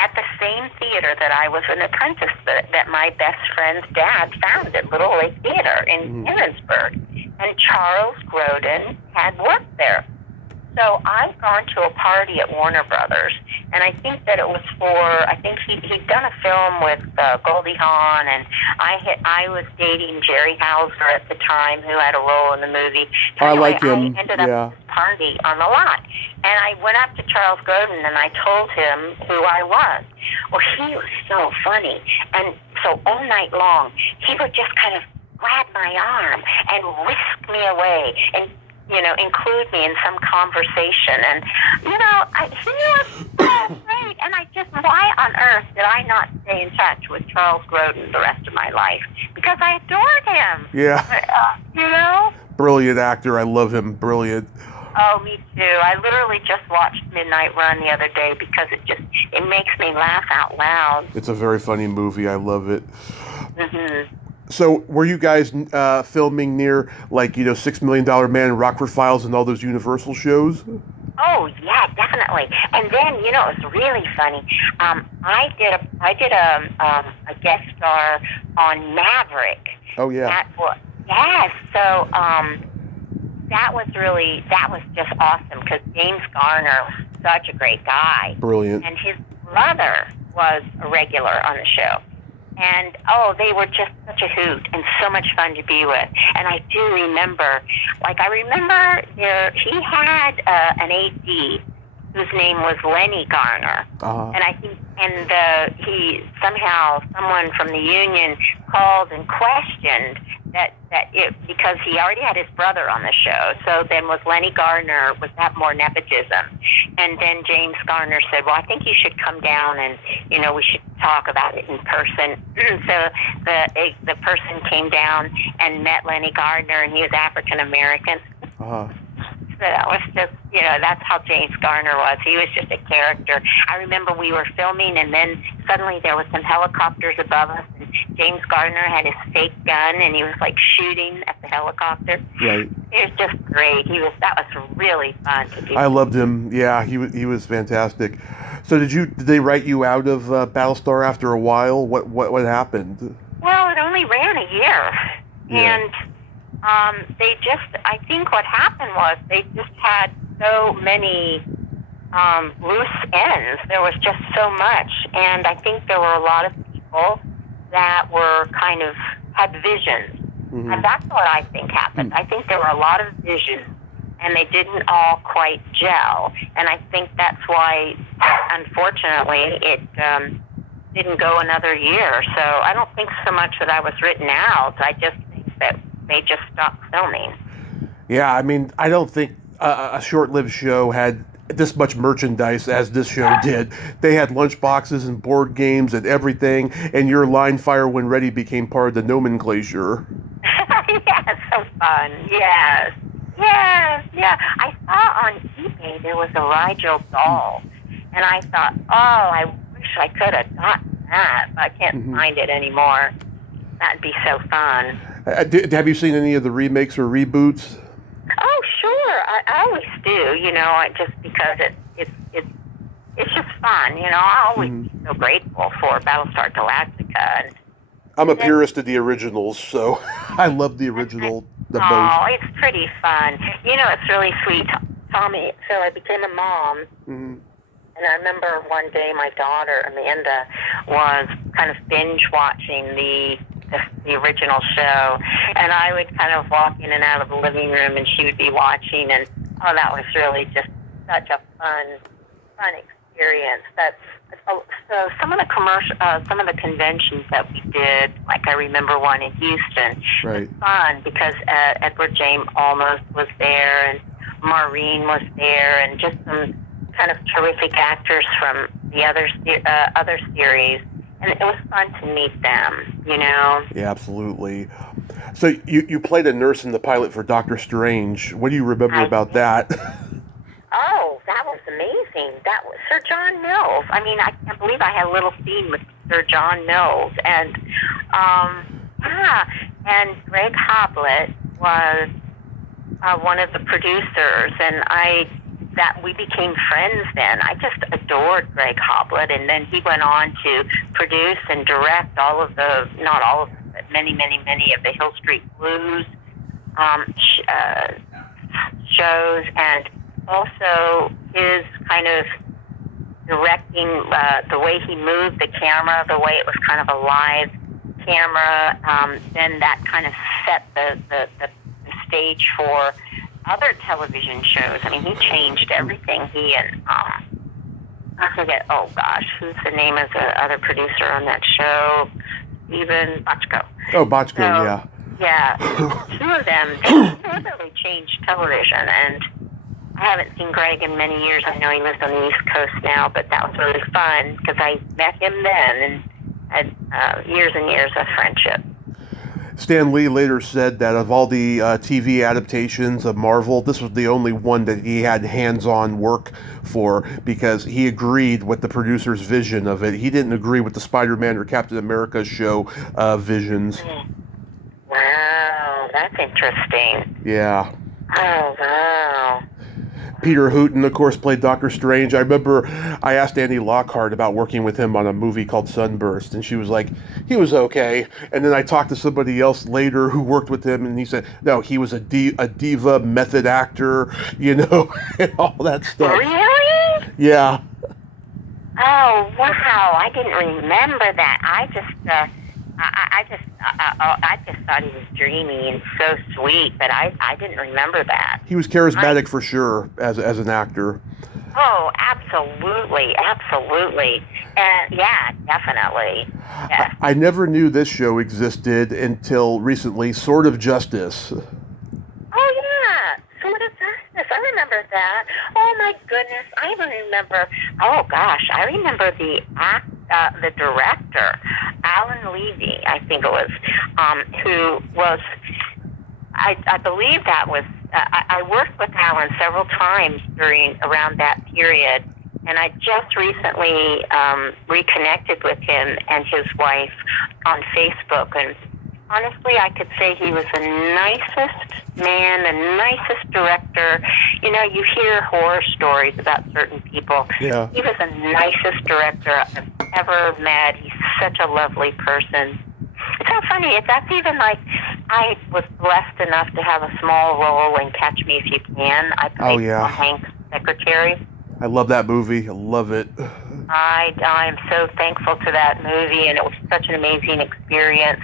at the same theater that I was an apprentice that my best friend's dad founded, Little Lake Theater in Emmitsburg. And Charles Grodin had worked there. So I'd gone to a party at Warner Brothers, and I think that it was he'd done a film with Goldie Hawn, and I was dating Jerry Hauser at the time, who had a role in the movie. So I like him. I ended up at this party on the lot, and I went up to Charles Grodin, and I told him who I was. Well, he was so funny, and so all night long, he would just kind of grab my arm and whisk me away, and include me in some conversation. And, he was so great. And why on earth did I not stay in touch with Charles Grodin the rest of my life? Because I adored him. Yeah. Brilliant actor. I love him. Brilliant. Oh, me too. I literally just watched Midnight Run the other day because it makes me laugh out loud. It's a very funny movie. I love it. Mm-hmm. So were you guys filming near, $6 Million Man and Rockford Files and all those Universal shows? Oh, yeah, definitely. And then, it was really funny. I did a guest star on Maverick. Oh, yeah. Yes. So that was just awesome because James Garner was such a great guy. Brilliant. And his brother was a regular on the show. And, they were just such a hoot and so much fun to be with. And I do remember, he had an AD whose name was Lenny Garner. And I think, someone from the union called and questioned because he already had his brother on the show. So then was Lenny Garner, was that more nepotism? And then James Garner said, well, I think you should come down and, we should talk about it in person. So the person came down and met Lenny Garner, and he was African American. So that was just, that's how James Garner was. He was just a character. I remember we were filming, and then suddenly there was some helicopters above us, and James Garner had his fake gun, and he was like shooting at the helicopter. Right. It was just great. That was really fun to do. I loved him. Yeah, he was fantastic. So did they write you out of Battlestar after a while? What happened? Well, it only ran a year, and I think what happened was they just had so many loose ends. There was just so much, and I think there were a lot of people that were kind of had visions, and that's what I think happened. I think there were a lot of visions, and they didn't all quite gel, and I think that's why, unfortunately, it didn't go another year. So I don't think so much that I was written out. I just think that they just stopped filming. Yeah, I mean, I don't think a short-lived show had this much merchandise as this show did. They had lunchboxes and board games and everything, and your line fire when ready became part of the nomenclature. Yeah, so fun. Yes. Yeah. I saw on eBay there was a Rigel doll, and I thought, I wish I could have gotten that, but I can't find it anymore. That'd be so fun. Have you seen any of the remakes or reboots? Oh, sure. I always do. Just because it's just fun. I always be so grateful for Battlestar Galactica. And I'm a purist of the originals, so I love the original the most. Oh, it's pretty fun. It's really sweet. Tommy, so I became a mom. And I remember one day my daughter, Amanda, was kind of binge watching the original show, and I would kind of walk in and out of the living room, and she would be watching, and that was really just such a fun experience. So some of the conventions that we did, like I remember one in Houston, right. was fun because Edward James Olmos was there, and Maureen was there, and just some kind of terrific actors from the other series. And it was fun to meet them, Yeah, absolutely. So you played a nurse in the pilot for Doctor Strange. What do you remember about that? Oh, that was amazing. That was Sir John Mills. I mean, I can't believe I had a little scene with Sir John Mills. And, and Greg Hoblet was one of the producers, and we became friends then. I just adored Greg Hoblet, and then he went on to produce and direct not all of them, but many, many, many of the Hill Street Blues shows, and also his kind of directing, the way he moved the camera, the way it was kind of a live camera, then that kind of set the stage for other television shows. I mean, he changed everything. He and I forget. Oh gosh, who's the name of the other producer on that show? Stephen Bochco. Oh, Bochco, yeah. Yeah, two of them. They really changed television, and I haven't seen Greg in many years. I know he lives on the East Coast now, but that was really fun because I met him then and had years and years of friendship. Stan Lee later said that of all the TV adaptations of Marvel, this was the only one that he had hands-on work for because he agreed with the producer's vision of it. He didn't agree with the Spider-Man or Captain America show visions. Wow, that's interesting. Yeah. Oh, wow. Peter Hooton, of course, played Doctor Strange. I remember I asked Andy Lockhart about working with him on a movie called Sunburst, and she was like, he was okay. And then I talked to somebody else later who worked with him, and he said, no, he was a diva method actor, and all that stuff. Really? Yeah. Oh, wow. I didn't remember that. I just thought he was dreamy and so sweet, but I didn't remember that. He was charismatic for sure as an actor. Oh, absolutely, absolutely. Yeah, definitely. Yes. I never knew this show existed until recently, Sword of Justice. Oh, yeah. Sword of Justice. I remember that. Oh, my goodness. I even remember, oh, gosh, I remember the director, Alan Levy, I think it was, who was, I believe that was, I worked with Alan several times around that period, and I just recently reconnected with him and his wife on Facebook, and honestly, I could say he was the nicest man, the nicest director. You hear horror stories about certain people. Yeah. He was the nicest director I've ever met. He's such a lovely person. It's so funny. That's even like, I was blessed enough to have a small role in Catch Me If You Can. I played Tom Hanks' secretary. I love that movie. I love it. I'm so thankful to that movie, and it was such an amazing experience.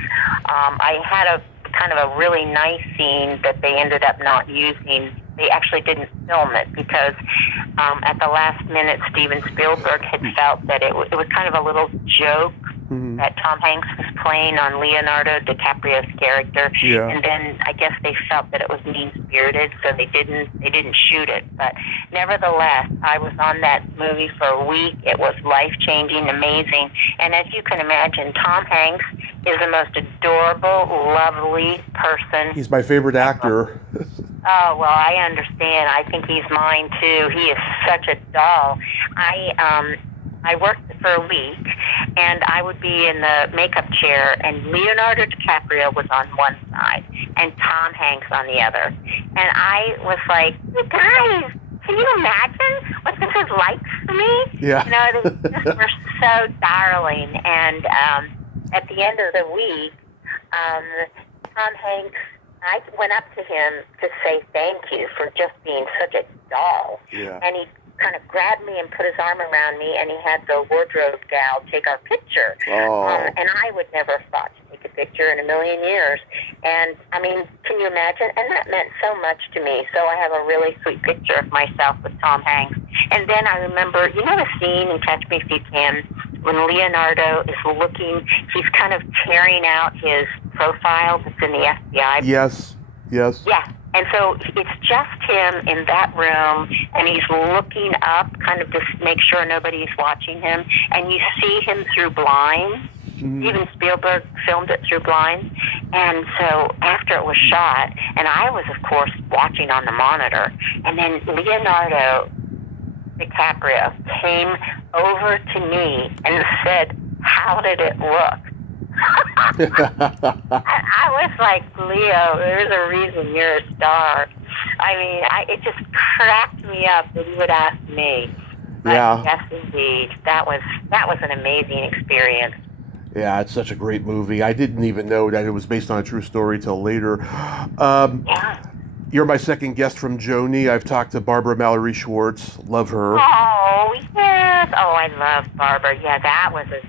I had a kind of a really nice scene that they ended up not using. They actually didn't film it because at the last minute, Steven Spielberg had felt that it was kind of a little joke that Tom Hanks was playing on Leonardo DiCaprio's character, and then I guess they felt that it was mean-spirited, so they didn't shoot it. But nevertheless, I was on that movie for a week. It was life-changing, amazing, and as you can imagine, Tom Hanks is the most adorable, lovely person. He's my favorite actor. Oh, well, I understand. I think he's mine, too. He is such a doll. I worked for a week, and I would be in the makeup chair, and Leonardo DiCaprio was on one side, and Tom Hanks on the other. And I was like, you guys, can you imagine what this is like for me? Yeah. They just were so darling. And at the end of the week, Tom Hanks, I went up to him to say thank you for just being such a doll. Yeah. And he kind of grabbed me and put his arm around me, and he had the wardrobe gal take our picture. Oh. And I would never have thought to take a picture in a million years. And, I mean, can you imagine? And that meant so much to me. So I have a really sweet picture of myself with Tom Hanks. And then I remember, the scene in Catch Me If You Can when Leonardo is looking, he's kind of tearing out his profile that's in the FBI. Yes. Yeah. And so it's just him in that room, and he's looking up, kind of to make sure nobody's watching him. And you see him through blinds. Even Spielberg filmed it through blinds. And so after it was shot, and I was, of course, watching on the monitor, and then Leonardo DiCaprio came over to me and said, "How did it look?" I was like, Leo, there's a reason you're a star. I mean, it just cracked me up that he would ask me. But yes, indeed, that was an amazing experience. Yeah, it's such a great movie. I didn't even know that it was based on a true story till later. You're my second guest from Joni. I've talked to Barbara Mallory Schwartz. Love her. Oh, yes. Oh, I love Barbara. Yeah, that was a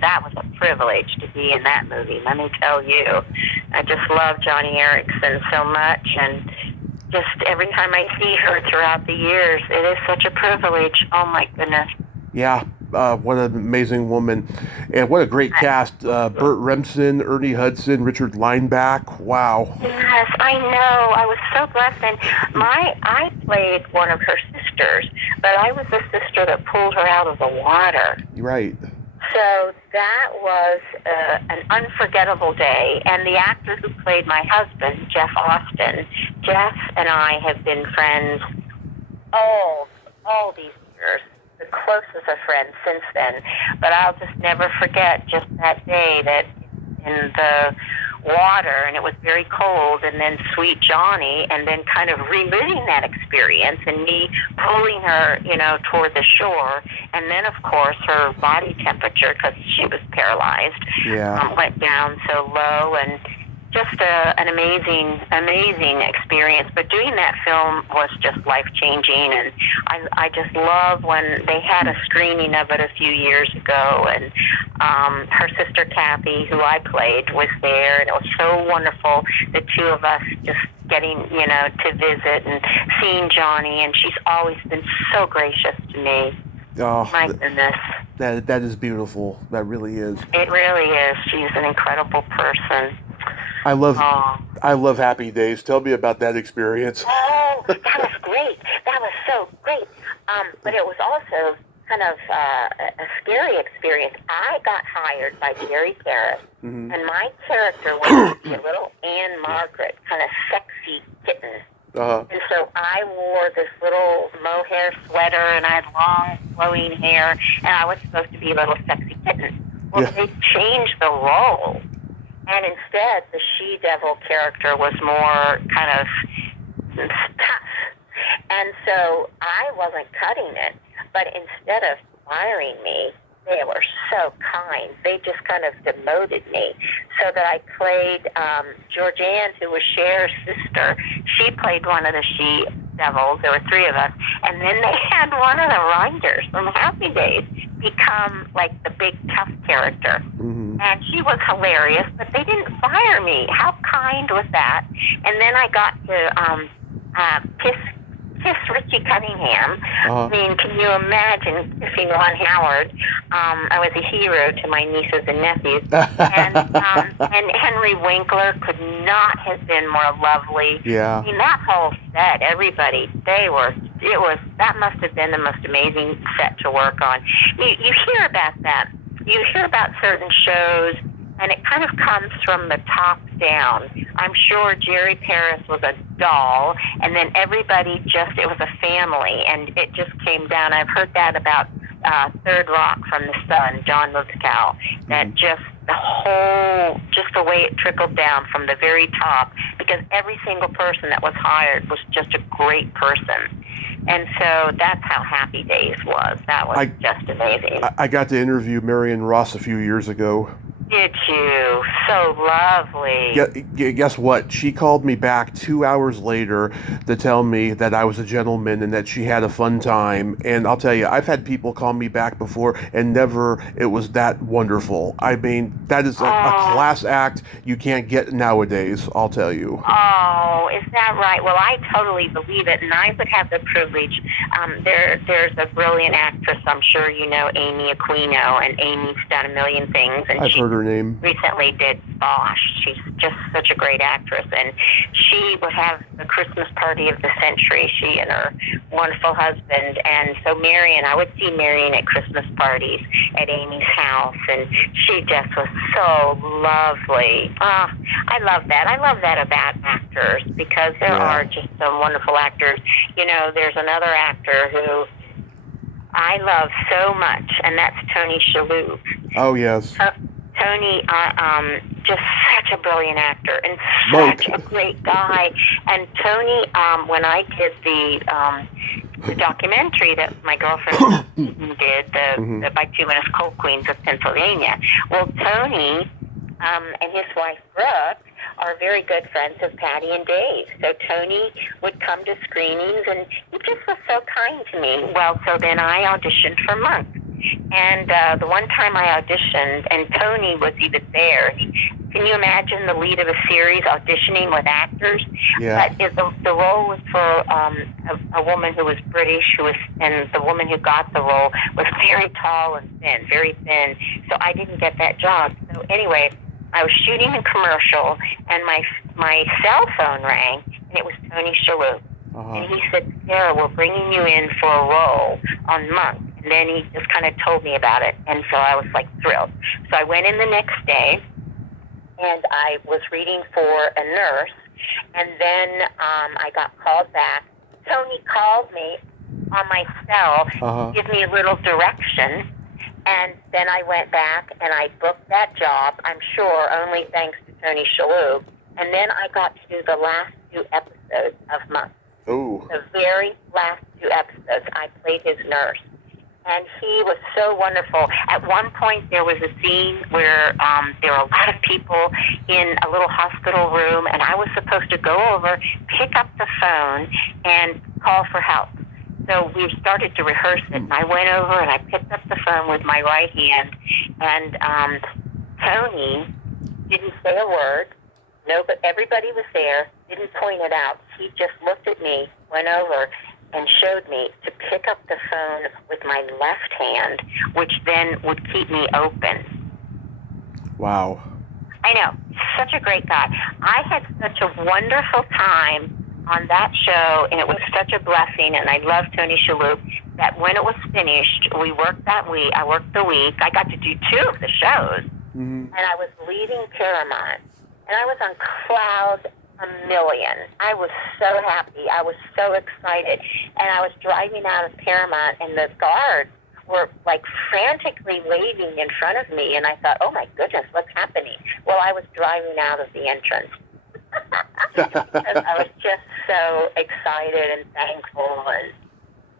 that was a privilege to be in that movie, let me tell you. I just love Joni Eareckson so much, and just every time I see her throughout the years, it is such a privilege. Oh, my goodness. Yeah. What an amazing woman. And what a great cast. Burt Remsen, Ernie Hudson, Richard Lineback. Wow. Yes, I know. I was so blessed. And I played one of her sisters, but I was the sister that pulled her out of the water. Right. So that was an unforgettable day. And the actor who played my husband, Jeff Austin, Jeff and I have been friends all these years. The closest of friends since then. But I'll just never forget just that day that in the water, and it was very cold, and then Sweet Joni, and then kind of reliving that experience, and me pulling her, toward the shore, and then, of course, her body temperature, because she was paralyzed, went down so low, and just an amazing experience. But doing that film was just life-changing, and I just love when they had a screening of it a few years ago, and her sister Kathy, who I played, was there, and it was so wonderful, the two of us just getting, to visit and seeing Joni, and she's always been so gracious to me. Oh, my goodness. That is beautiful. That really is. It really is. She's an incredible person. I love Happy Days. Tell me about that experience. Oh, that was great. That was so great. But it was also kind of a scary experience. I got hired by Jerry Paris, and my character was a little Anne Margaret, kind of sexy kitten. And so I wore this little mohair sweater, and I had long, flowing hair, and I was supposed to be a little sexy kitten. Well, they changed the role. And instead, the she-devil character was more kind of tough. And so I wasn't cutting it, but instead of firing me, they were so kind. They just kind of demoted me, so that I played Georgianne, who was Cher's sister. She played one of the she-devils. There were three of us. And then they had one of the writers from Happy Days become like the big tough character. And she was hilarious, but they didn't fire me. How kind was that? And then I got to kiss Richie Cunningham. I mean, can you imagine kissing Ron Howard? I was a hero to my nieces and nephews. And Henry Winkler could not have been more lovely. Yeah. I mean, that whole set, everybody, that must have been the most amazing set to work on. You hear about that. You hear about certain shows, and it kind of comes from the top down. I'm sure Jerry Paris was a doll, and then everybody it was a family, and it just came down. I've heard that about Third Rock from the Sun, John Lithgow, that just the way it trickled down from the very top, because every single person that was hired was just a great person. And so that's how Happy Days was. That was just amazing. I got to interview Marion Ross a few years ago. Did you? So lovely. Guess what? She called me back 2 hours later to tell me that I was a gentleman and that she had a fun time. And I'll tell you, I've had people call me back before, and never it was that wonderful. I mean, that is a class act you can't get nowadays, I'll tell you. Oh, is that right? Well, I totally believe it, and I would have the privilege. There's a brilliant actress, I'm sure you know, Amy Aquino, and Amy's done a million things. And I've heard her name. Recently did Bosch. She's just such a great actress, and she would have the Christmas party of the century, she and her wonderful husband. And so I would see Marion at Christmas parties at Amy's house, and she just was so lovely. I love that. I love that about actors, because there are just some wonderful actors. You know, there's another actor who I love so much, and that's Tony Shalhoub. Oh, yes. Tony, just such a brilliant actor and such a great guy. And Tony, when I did the documentary that my girlfriend did, the Bituminous Coal Queens of Pennsylvania, well, Tony and his wife Brooke are very good friends of Patty and Dave. So Tony would come to screenings, and he just was so kind to me. Well, so then I auditioned for Monk. And the one time I auditioned, and Tony was even there. Can you imagine the lead of a series auditioning with actors? Yeah. But the role was for a woman who was British, and the woman who got the role was very tall and thin, very thin. So I didn't get that job. So anyway, I was shooting a commercial, and my cell phone rang, and it was Tony Shalhoub. And he said, "Sarah, we're bringing you in for a role on Monk." And then he just kind of told me about it, and so I was like thrilled. So I went in the next day, and I was reading for a nurse, and then I got called back. Tony called me on my cell, give me a little direction, and then I went back and I booked that job, I'm sure only thanks to Tony Shalhoub. And then I got to do the last 2 episodes of Monk. Oh. The very last 2 episodes, I played his nurse. And he was so wonderful. At one point, there was a scene where there were a lot of people in a little hospital room, and I was supposed to go over, pick up the phone, and call for help. So we started to rehearse it, and I went over and I picked up the phone with my right hand, and Tony didn't say a word. No, but everybody was there, didn't point it out. He just looked at me, went over, and showed me to pick up the phone with my left hand, which then would keep me open. Wow. I know, such a great guy. I had such a wonderful time on that show, and it was such a blessing, and I love Tony Shalhoub, that when it was finished, we worked that week, I worked the week, I got to do 2 of the shows, and I was leaving Paramount, and I was on cloud a million. I was so happy. I was so excited. And I was driving out of Paramount, and the guards were like frantically waving in front of me. And I thought, oh my goodness, what's happening? Well, I was driving out of the entrance. And I was just so excited and thankful. And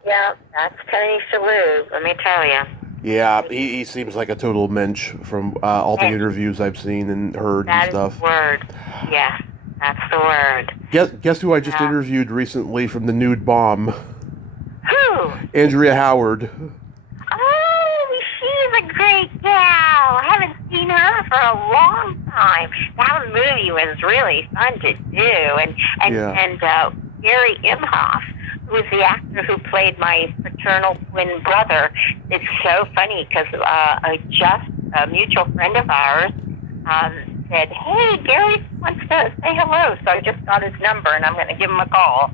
yeah, that's Tony Shalhoub, let me tell you. Yeah, he seems like a total mensch from all the interviews I've seen and heard and stuff. That is the word. Yes. That's the word. Guess who I just interviewed recently from the Nude Bomb? Who? Andrea Howard. Oh, she's a great gal. I haven't seen her for a long time. That movie was really fun to do. And Gary Imhoff, who was the actor who played my fraternal twin brother, it's so funny because a mutual friend of ours said, hey, Gary wants to say hello, so I just got his number, and I'm going to give him a call.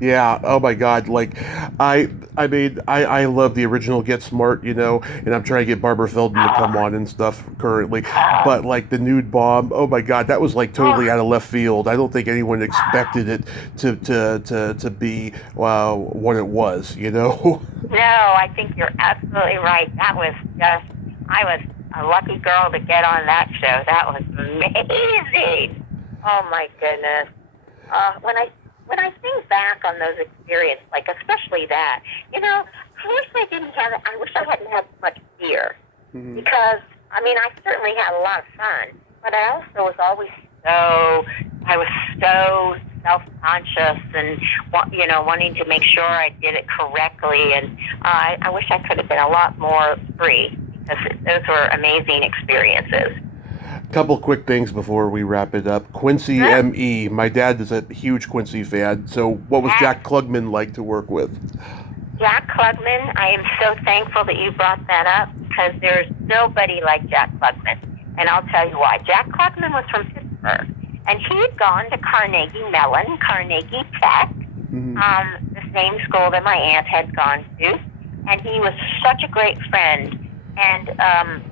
Yeah, oh my God, like, I love the original Get Smart, and I'm trying to get Barbara Feldon to come on and stuff currently, but like the Nude Bomb, oh my God, that was like totally out of left field. I don't think anyone expected it to be what it was, No, I think you're absolutely right. That was just, I was a lucky girl to get on that show. That was amazing. Oh my goodness. When I think back on those experiences, like especially that, I wish I didn't have it. I wish I hadn't had much fear, because I certainly had a lot of fun, but I also was always so self-conscious and wanting to make sure I did it correctly, and I wish I could have been a lot more free, because those were amazing experiences. Couple quick things before we wrap it up. Quincy M.E. My dad is a huge Quincy fan. So what was Jack Klugman like to work with? Jack Klugman, I am so thankful that you brought that up, because there's nobody like Jack Klugman. And I'll tell you why. Jack Klugman was from Pittsburgh, and he had gone to Carnegie Mellon, Carnegie Tech, the same school that my aunt had gone to. And he was such a great friend. And,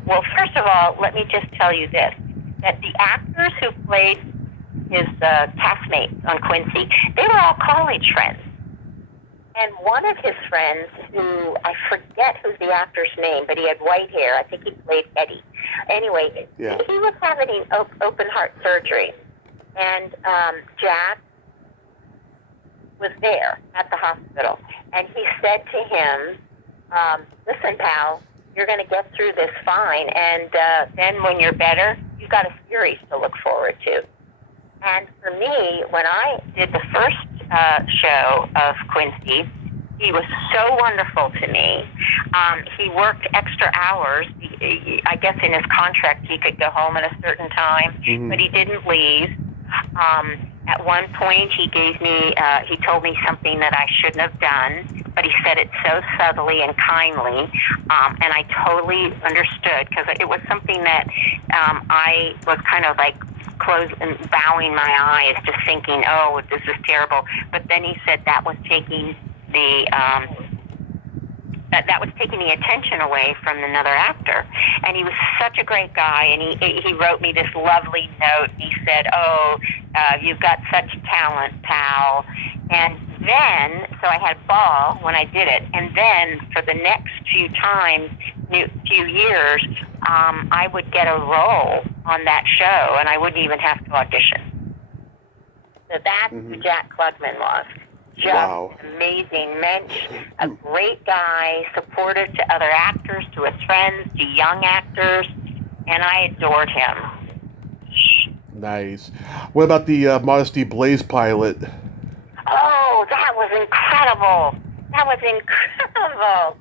well, first of all, let me just tell you this, that the actors who played his castmates on Quincy, they were all college friends. And one of his friends, who, I forget who's the actor's name, but he had white hair, I think he played Eddie. Anyway, he was having open heart surgery. And Jack was there at the hospital. And he said to him, listen, pal, you're going to get through this fine, and then when you're better, you've got a series to look forward to. And for me, when I did the first show of Quincy, he was so wonderful to me. He worked extra hours. I guess in his contract he could go home at a certain time, but he didn't leave. At one point, he told me something that I shouldn't have done, but he said it so subtly and kindly, and I totally understood, because it was something that I was kind of like closed and bowing my eyes, just thinking, oh, this is terrible. But then he said that was taking the attention away from another actor. And he was such a great guy, and he wrote me this lovely note. He said, oh, you've got such talent, pal. And then, so I had a ball when I did it. And then for the next few years, I would get a role on that show, and I wouldn't even have to audition. So that's who Jack Klugman was. Just amazing mensch, a great guy, supportive to other actors, to his friends, to young actors, and I adored him. Nice. What about the Modesty Blaze pilot? Oh, that was incredible. That was incredible.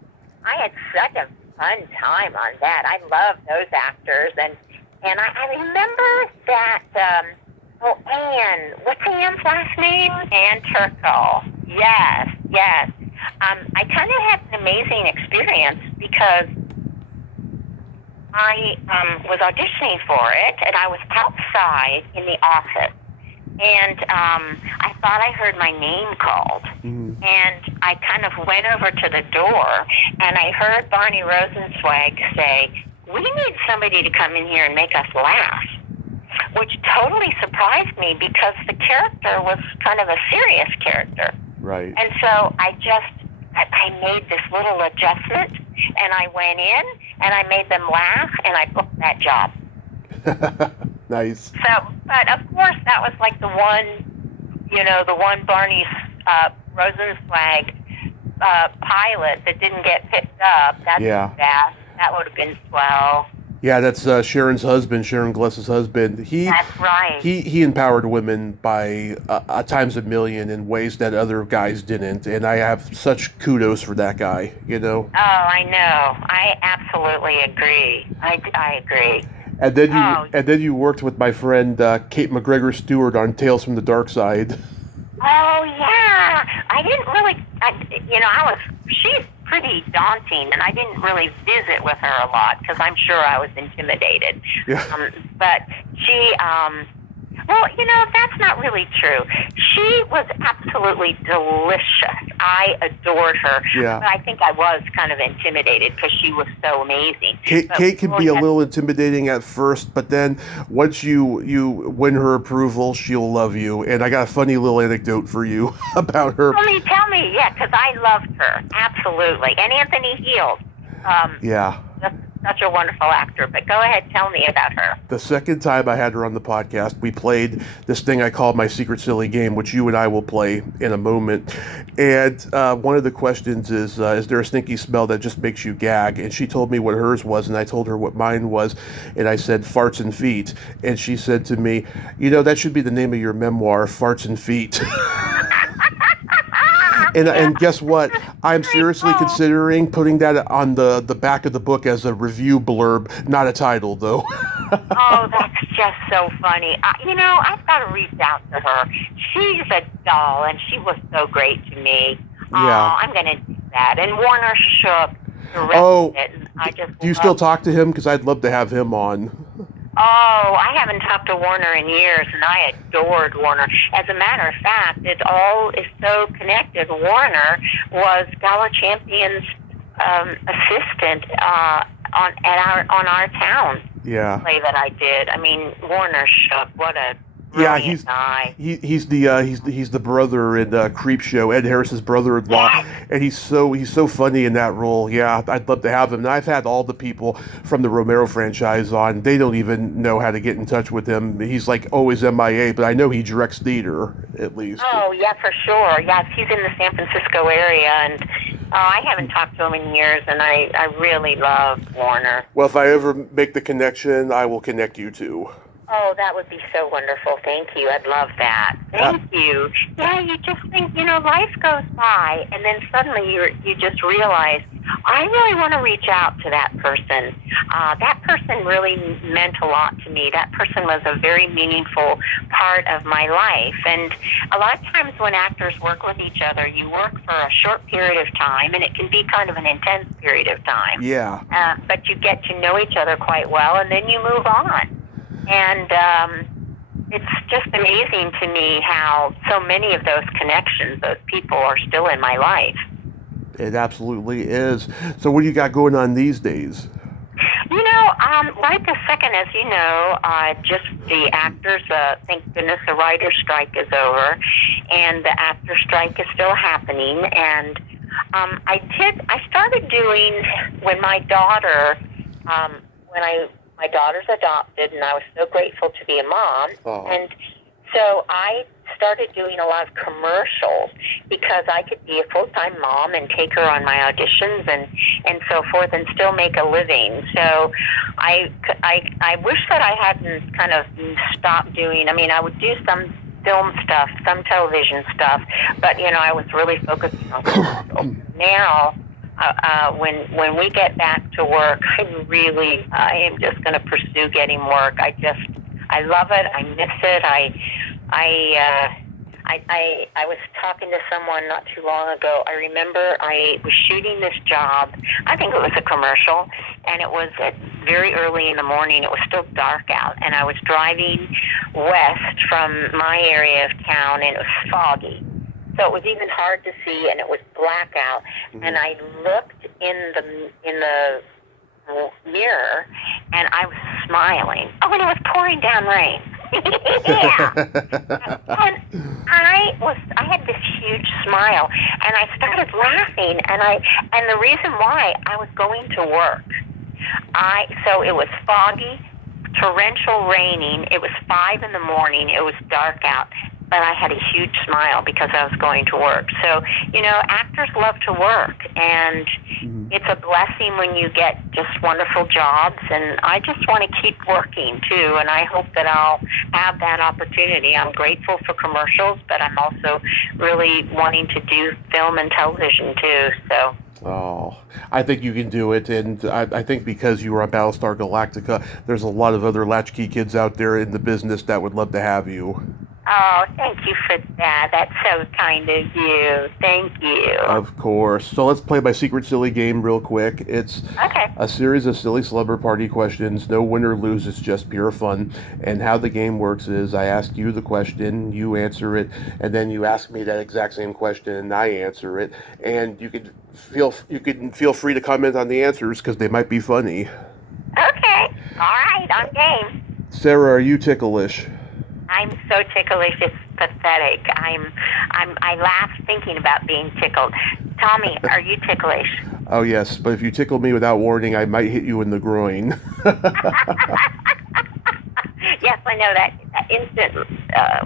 I had such a fun time on that. I love those actors. And I remember that, Anne, what's Anne's last name? Anne Turco. Yes. I kind of had an amazing experience because I was auditioning for it, and I was outside in the office. And I thought I heard my name called. And I kind of went over to the door, and I heard Barney Rosenzweig say, "We need somebody to come in here and make us laugh," which totally surprised me because the character was kind of a serious character. Right. And so I made this little adjustment, and I went in, and I made them laugh, and I booked that job. Nice. So, but of course, that was like the one Barney Rosenzweig pilot that didn't get picked up. That's bad. That would have been swell. Yeah, that's Sharon's husband, Sharon Gless's husband. That's right. He empowered women by times a million in ways that other guys didn't, and I have such kudos for that guy. You know. Oh, I know. I absolutely agree. I agree. And then you worked with my friend Kate McGregor Stewart on Tales from the Dark Side. Oh yeah, I didn't really. She's pretty daunting, and I didn't really visit with her a lot because I'm sure I was intimidated. Yeah. But she, that's not really true. She was absolutely delicious. I adored her. Yeah. But I think I was kind of intimidated because she was so amazing. Kate can be a little intimidating at first, but then once you win her approval, she'll love you. And I got a funny little anecdote for you about her. Tell me, yeah, because I loved her, absolutely. And Anthony Heald. Yeah. Just such a wonderful actor. But go ahead, tell me about her. The second time I had her on the podcast, we played this thing I call my secret silly game, which you and I will play in a moment. And one of the questions is there a stinky smell that just makes you gag? And she told me what hers was, and I told her what mine was. And I said, farts and feet. And she said to me, that should be the name of your memoir, Farts and Feet. And guess what? I'm seriously considering putting that on the back of the book as a review blurb, not a title, though. Oh, that's just so funny. I've got to reach out to her. She's a doll, and she was so great to me. Yeah. I'm going to do that. And Warner Shook directed it. And do you still talk to him? Because I'd love to have him on. Oh, I haven't talked to Warner in years, and I adored Warner. As a matter of fact, it all is so connected. Warner was Gala Champion's assistant on our town play that I did. I mean, Warner Shook, what a brilliant guy. He's the brother in Creepshow, Ed Harris's brother-in-law, Yes. and he's so funny in that role. Yeah, I'd love to have him. And I've had all the people from the Romero franchise on. They don't even know how to get in touch with him. He's like always MIA, but I know he directs theater at least. Oh yeah, for sure. Yes, he's in the San Francisco area, and I haven't talked to him in years, and I really love Warner. Well, if I ever make the connection, I will connect you two. Oh, that would be so wonderful. Thank you. I'd love that. Thank you. Yeah, you just think, life goes by, and then suddenly you just realize, I really want to reach out to that person. That person really meant a lot to me. That person was a very meaningful part of my life. And a lot of times when actors work with each other, you work for a short period of time, and it can be kind of an intense period of time. Yeah. But you get to know each other quite well, and then you move on. And it's just amazing to me how so many of those connections, those people, are still in my life. It absolutely is. So what do you got going on these days? Right this second, as you know, just the actors, thank goodness the writer's strike is over, and the actor strike is still happening. And I started doing, when my daughter my daughter's adopted, and I was so grateful to be a mom. Oh. And so I started doing a lot of commercials because I could be a full-time mom and take her on my auditions and so forth and still make a living. So I wish that I hadn't kind of stopped doing, I would do some film stuff, some television stuff, but, I was really focusing on commercials. Now, when we get back to work, I am just going to pursue getting work. I love it. I miss it. I was talking to someone not too long ago. I remember I was shooting this job. I think it was a commercial, and it was very early in the morning. It was still dark out, and I was driving west from my area of town, and it was foggy. So it was even hard to see, and it was blackout. Mm-hmm. And I looked in the mirror, and I was smiling. Oh, and it was pouring down rain. Yeah. And I had this huge smile, and I started laughing, and the reason why, I was going to work. So it was foggy, torrential raining. It was 5 a.m. It was dark out. But I had a huge smile because I was going to work. So, actors love to work, and it's a blessing when you get just wonderful jobs, and I just want to keep working, too, and I hope that I'll have that opportunity. I'm grateful for commercials, but I'm also really wanting to do film and television, too, so... Oh, I think you can do it, and I think because you were on Battlestar Galactica, there's a lot of other latchkey kids out there in the business that would love to have you. Oh, thank you for that. That's so kind of you. Thank you. Of course. So let's play my secret silly game real quick. It's a series of silly slumber party questions. No win or lose. It's just pure fun. And how the game works is I ask you the question, you answer it, and then you ask me that exact same question, and I answer it. And you can feel free to comment on the answers because they might be funny. Okay. All right. I'm game. Sarah, are you ticklish? I'm so ticklish, it's pathetic. I laugh thinking about being tickled. Tommy, are you ticklish? Oh, yes, but if you tickle me without warning, I might hit you in the groin. Yes, I know that instant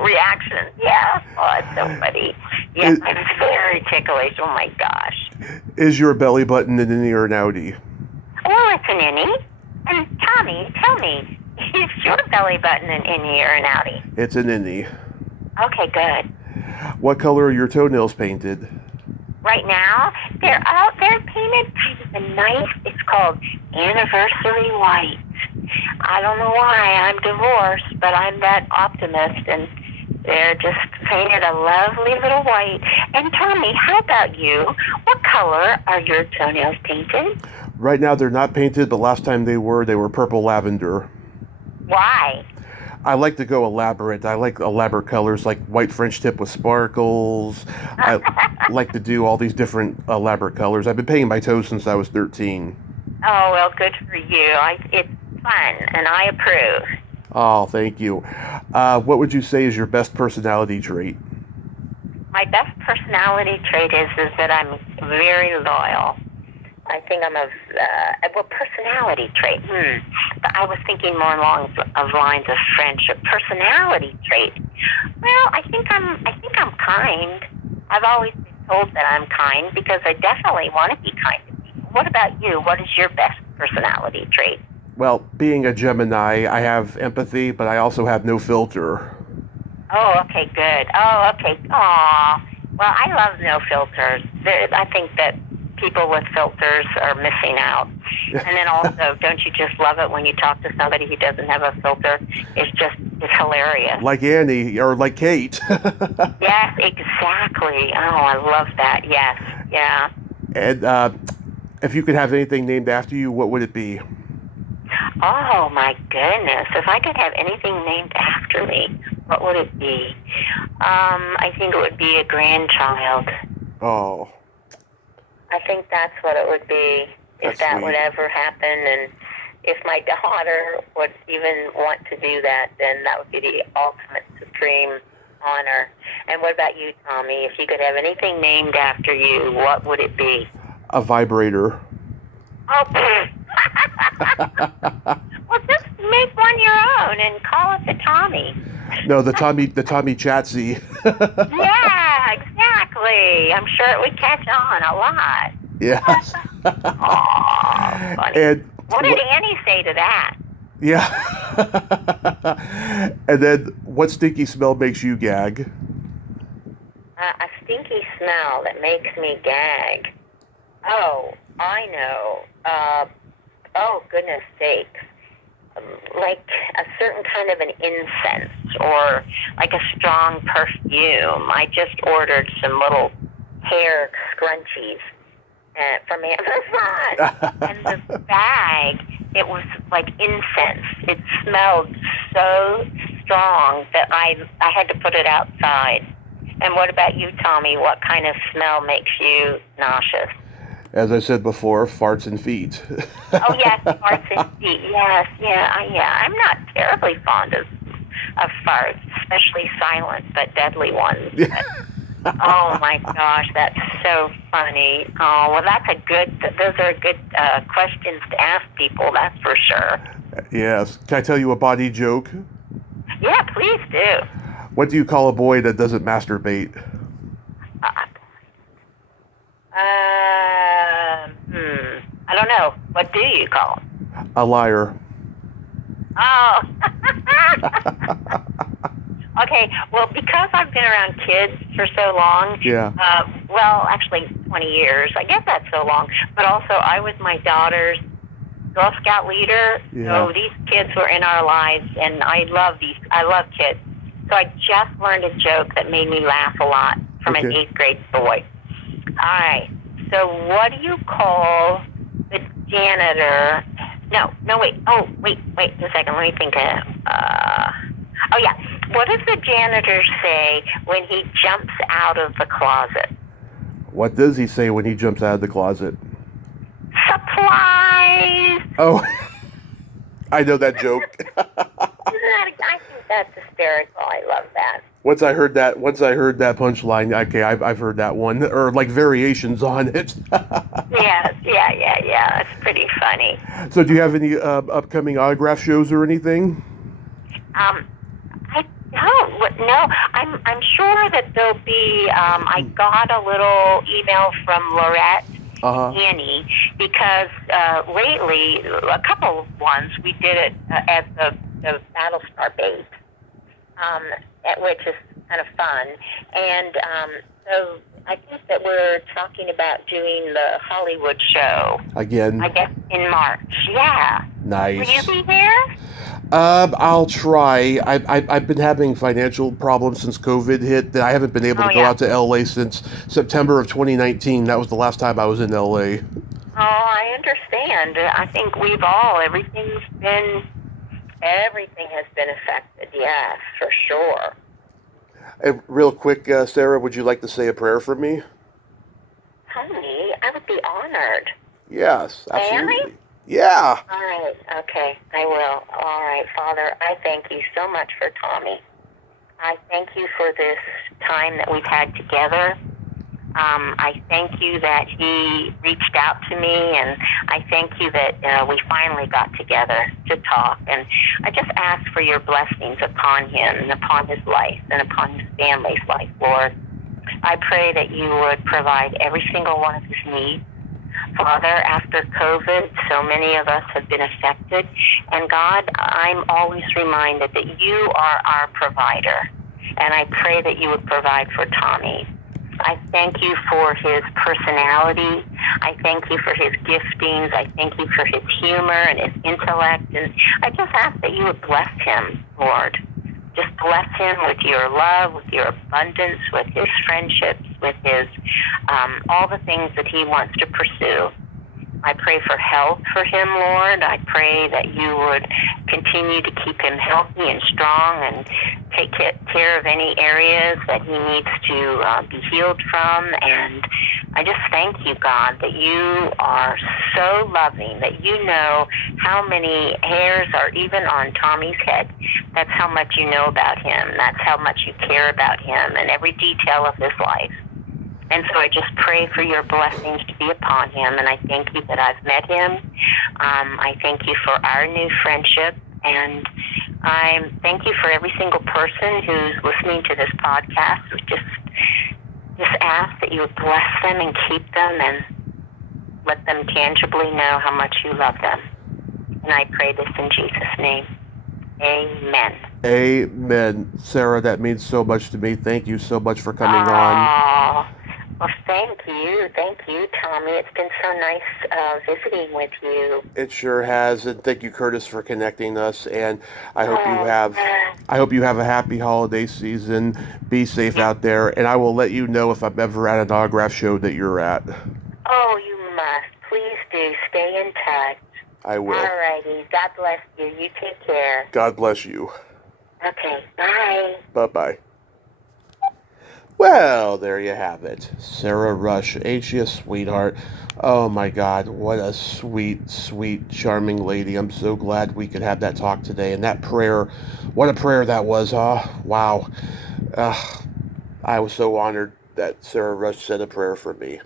reaction. Yeah, oh, it's so funny. Yes, I'm very ticklish. Oh, my gosh. Is your belly button an innie or an outie? Well, it's an innie. And Tommy, tell me, is your belly button an innie or an outie? It's an innie. Okay, good. What color are your toenails painted? Right now, they're painted kind of a nice, it's called anniversary white. I don't know why, I'm divorced, but I'm that optimist, and they're just painted a lovely little white. And Tommy, how about you? What color are your toenails painted? Right now they're not painted, but last time they were purple lavender. Why? I like to go elaborate. I like elaborate colors like white French tip with sparkles. I like to do all these different elaborate colors. I've been painting my toes since I was 13. Oh, well, good for you. It's fun, and I approve. Oh, thank you. What would you say is your best personality trait? My best personality trait is that I'm very loyal. I think I'm personality trait. But I was thinking more along lines of friendship. Personality trait. Well, I think I'm kind. I've always been told that I'm kind because I definitely want to be kind to people. What about you? What is your best personality trait? Well, being a Gemini, I have empathy, but I also have no filter. Oh, okay, good. Oh, okay. Aw. Well, I love no filters. I think that people with filters are missing out. And then also, don't you just love it when you talk to somebody who doesn't have a filter? It's hilarious. Like Annie, or like Kate. Yes, exactly. Oh, I love that. Yes, yeah. And if you could have anything named after you, what would it be? Oh, my goodness. If I could have anything named after me, what would it be? I think it would be a grandchild. Oh. I think that's what it would be, if that would ever happen. And if my daughter would even want to do that, then that would be the ultimate supreme honor. And what about you, Tommy? If you could have anything named after you, what would it be? A vibrator. Oh, Well, just make one your own and call it the Tommy. No, the Tommy Chatsy. Yeah, exactly. I'm sure it would catch on a lot. Yes. Aw, funny. And What did Annie say to that? yeah. And then, what stinky smell makes you gag? A stinky smell that makes me gag. Oh, I know. Oh, goodness sakes. Like a certain kind of an incense or like a strong perfume. I just ordered some little hair scrunchies from Amazon. And the bag, it was like incense. It smelled so strong that I had to put it outside. And what about you, Tommy? What kind of smell makes you nauseous? As I said before, farts and feet. Oh, yes, farts and feet. Yes, yeah. I'm not terribly fond of farts, especially silent but deadly ones. But, oh, my gosh, that's so funny. Oh, well, those are good questions to ask people, that's for sure. Yes. Can I tell you a body joke? Yeah, please do. What do you call a boy that doesn't masturbate? I don't know. What do you call them? A liar. Oh. Okay, well, because I've been around kids for so long, Yeah. well, actually 20 years, I guess that's so long, but also I was my daughter's Girl Scout leader, Yeah. so these kids were in our lives, and I love kids. So I just learned a joke that made me laugh a lot from an Okay. 8th grade boy. All right, so what do you call the janitor? No, wait. Oh, wait a second. Let me think. Oh, yeah. What does the janitor say when he jumps out of the closet? What does he say when he jumps out of the closet? Supplies! Oh, I know that joke. I think that's hysterical. I love that. Once I heard that punchline, okay, I've heard that one, or like variations on it. Yes, yeah. It's pretty funny. So, do you have any upcoming autograph shows or anything? I don't. No, I'm sure that there'll be. I got a little email from Lorette Annie because lately, a couple of ones we did it as the Battlestar base, which is kind of fun, and so I think that we're talking about doing the Hollywood show Again. I guess in March. Yeah. Nice. Will you be there? I'll try. I've been having financial problems since COVID hit. I haven't been able to go out to LA since September of 2019. That was the last time I was in LA. Oh, I understand. I think everything has been affected. Yes, for sure. Real quick, Sarah, would you like to say a prayer for me? Honey, I would be honored. Yes, absolutely. May I? Yeah. All right, okay, I will. All right, Father, I thank you so much for Tommy. I thank you for this time that we've had together. I thank you that he reached out to me, and I thank you that we finally got together to talk. And I just ask for your blessings upon him and upon his life and upon his family's life, Lord. I pray that you would provide every single one of his needs. Father, after COVID, so many of us have been affected. And God, I'm always reminded that you are our provider. And I pray that you would provide for Tommy. I thank you for his personality. I thank you for his giftings. I thank you for his humor and his intellect. And I just ask that you would bless him, Lord. Just bless him with your love, with your abundance, with his friendships, with his all the things that he wants to pursue. I pray for health for him, Lord. I pray that you would continue to keep him healthy and strong and take care of any areas that he needs to be healed from. And I just thank you, God, that you are so loving, that you know how many hairs are even on Tommy's head. That's how much you know about him. That's how much you care about him and every detail of his life. And so I just pray for your blessings to be upon him. And I thank you that I've met him. I thank you for our new friendship. And I thank you for every single person who's listening to this podcast. Just ask that you would bless them and keep them and let them tangibly know how much you love them. And I pray this in Jesus' name. Amen. Amen. Sarah, that means so much to me. Thank you so much for coming on. Well, thank you. Thank you, Tommy. It's been so nice visiting with you. It sure has, and thank you, Curtis, for connecting us. And I hope you have a happy holiday season. Be safe out there, and I will let you know if I'm ever at an autograph show that you're at. Oh, you must. Please do. Stay in touch. I will. All righty. God bless you. You take care. God bless you. Okay. Bye. Bye-bye. Well, there you have it. Sarah Rush. Ain't she a sweetheart? Oh my God, what a sweet, sweet, charming lady. I'm so glad we could have that talk today. And that prayer, what a prayer that was, huh? Wow. I was so honored that Sarah Rush said a prayer for me.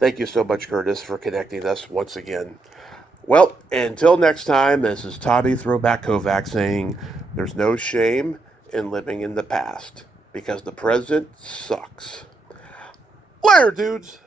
Thank you so much, Curtis, for connecting us once again. Well, until next time, this is Tommy Throwback Kovac saying there's no shame in living in the past because the present sucks. Later, dudes!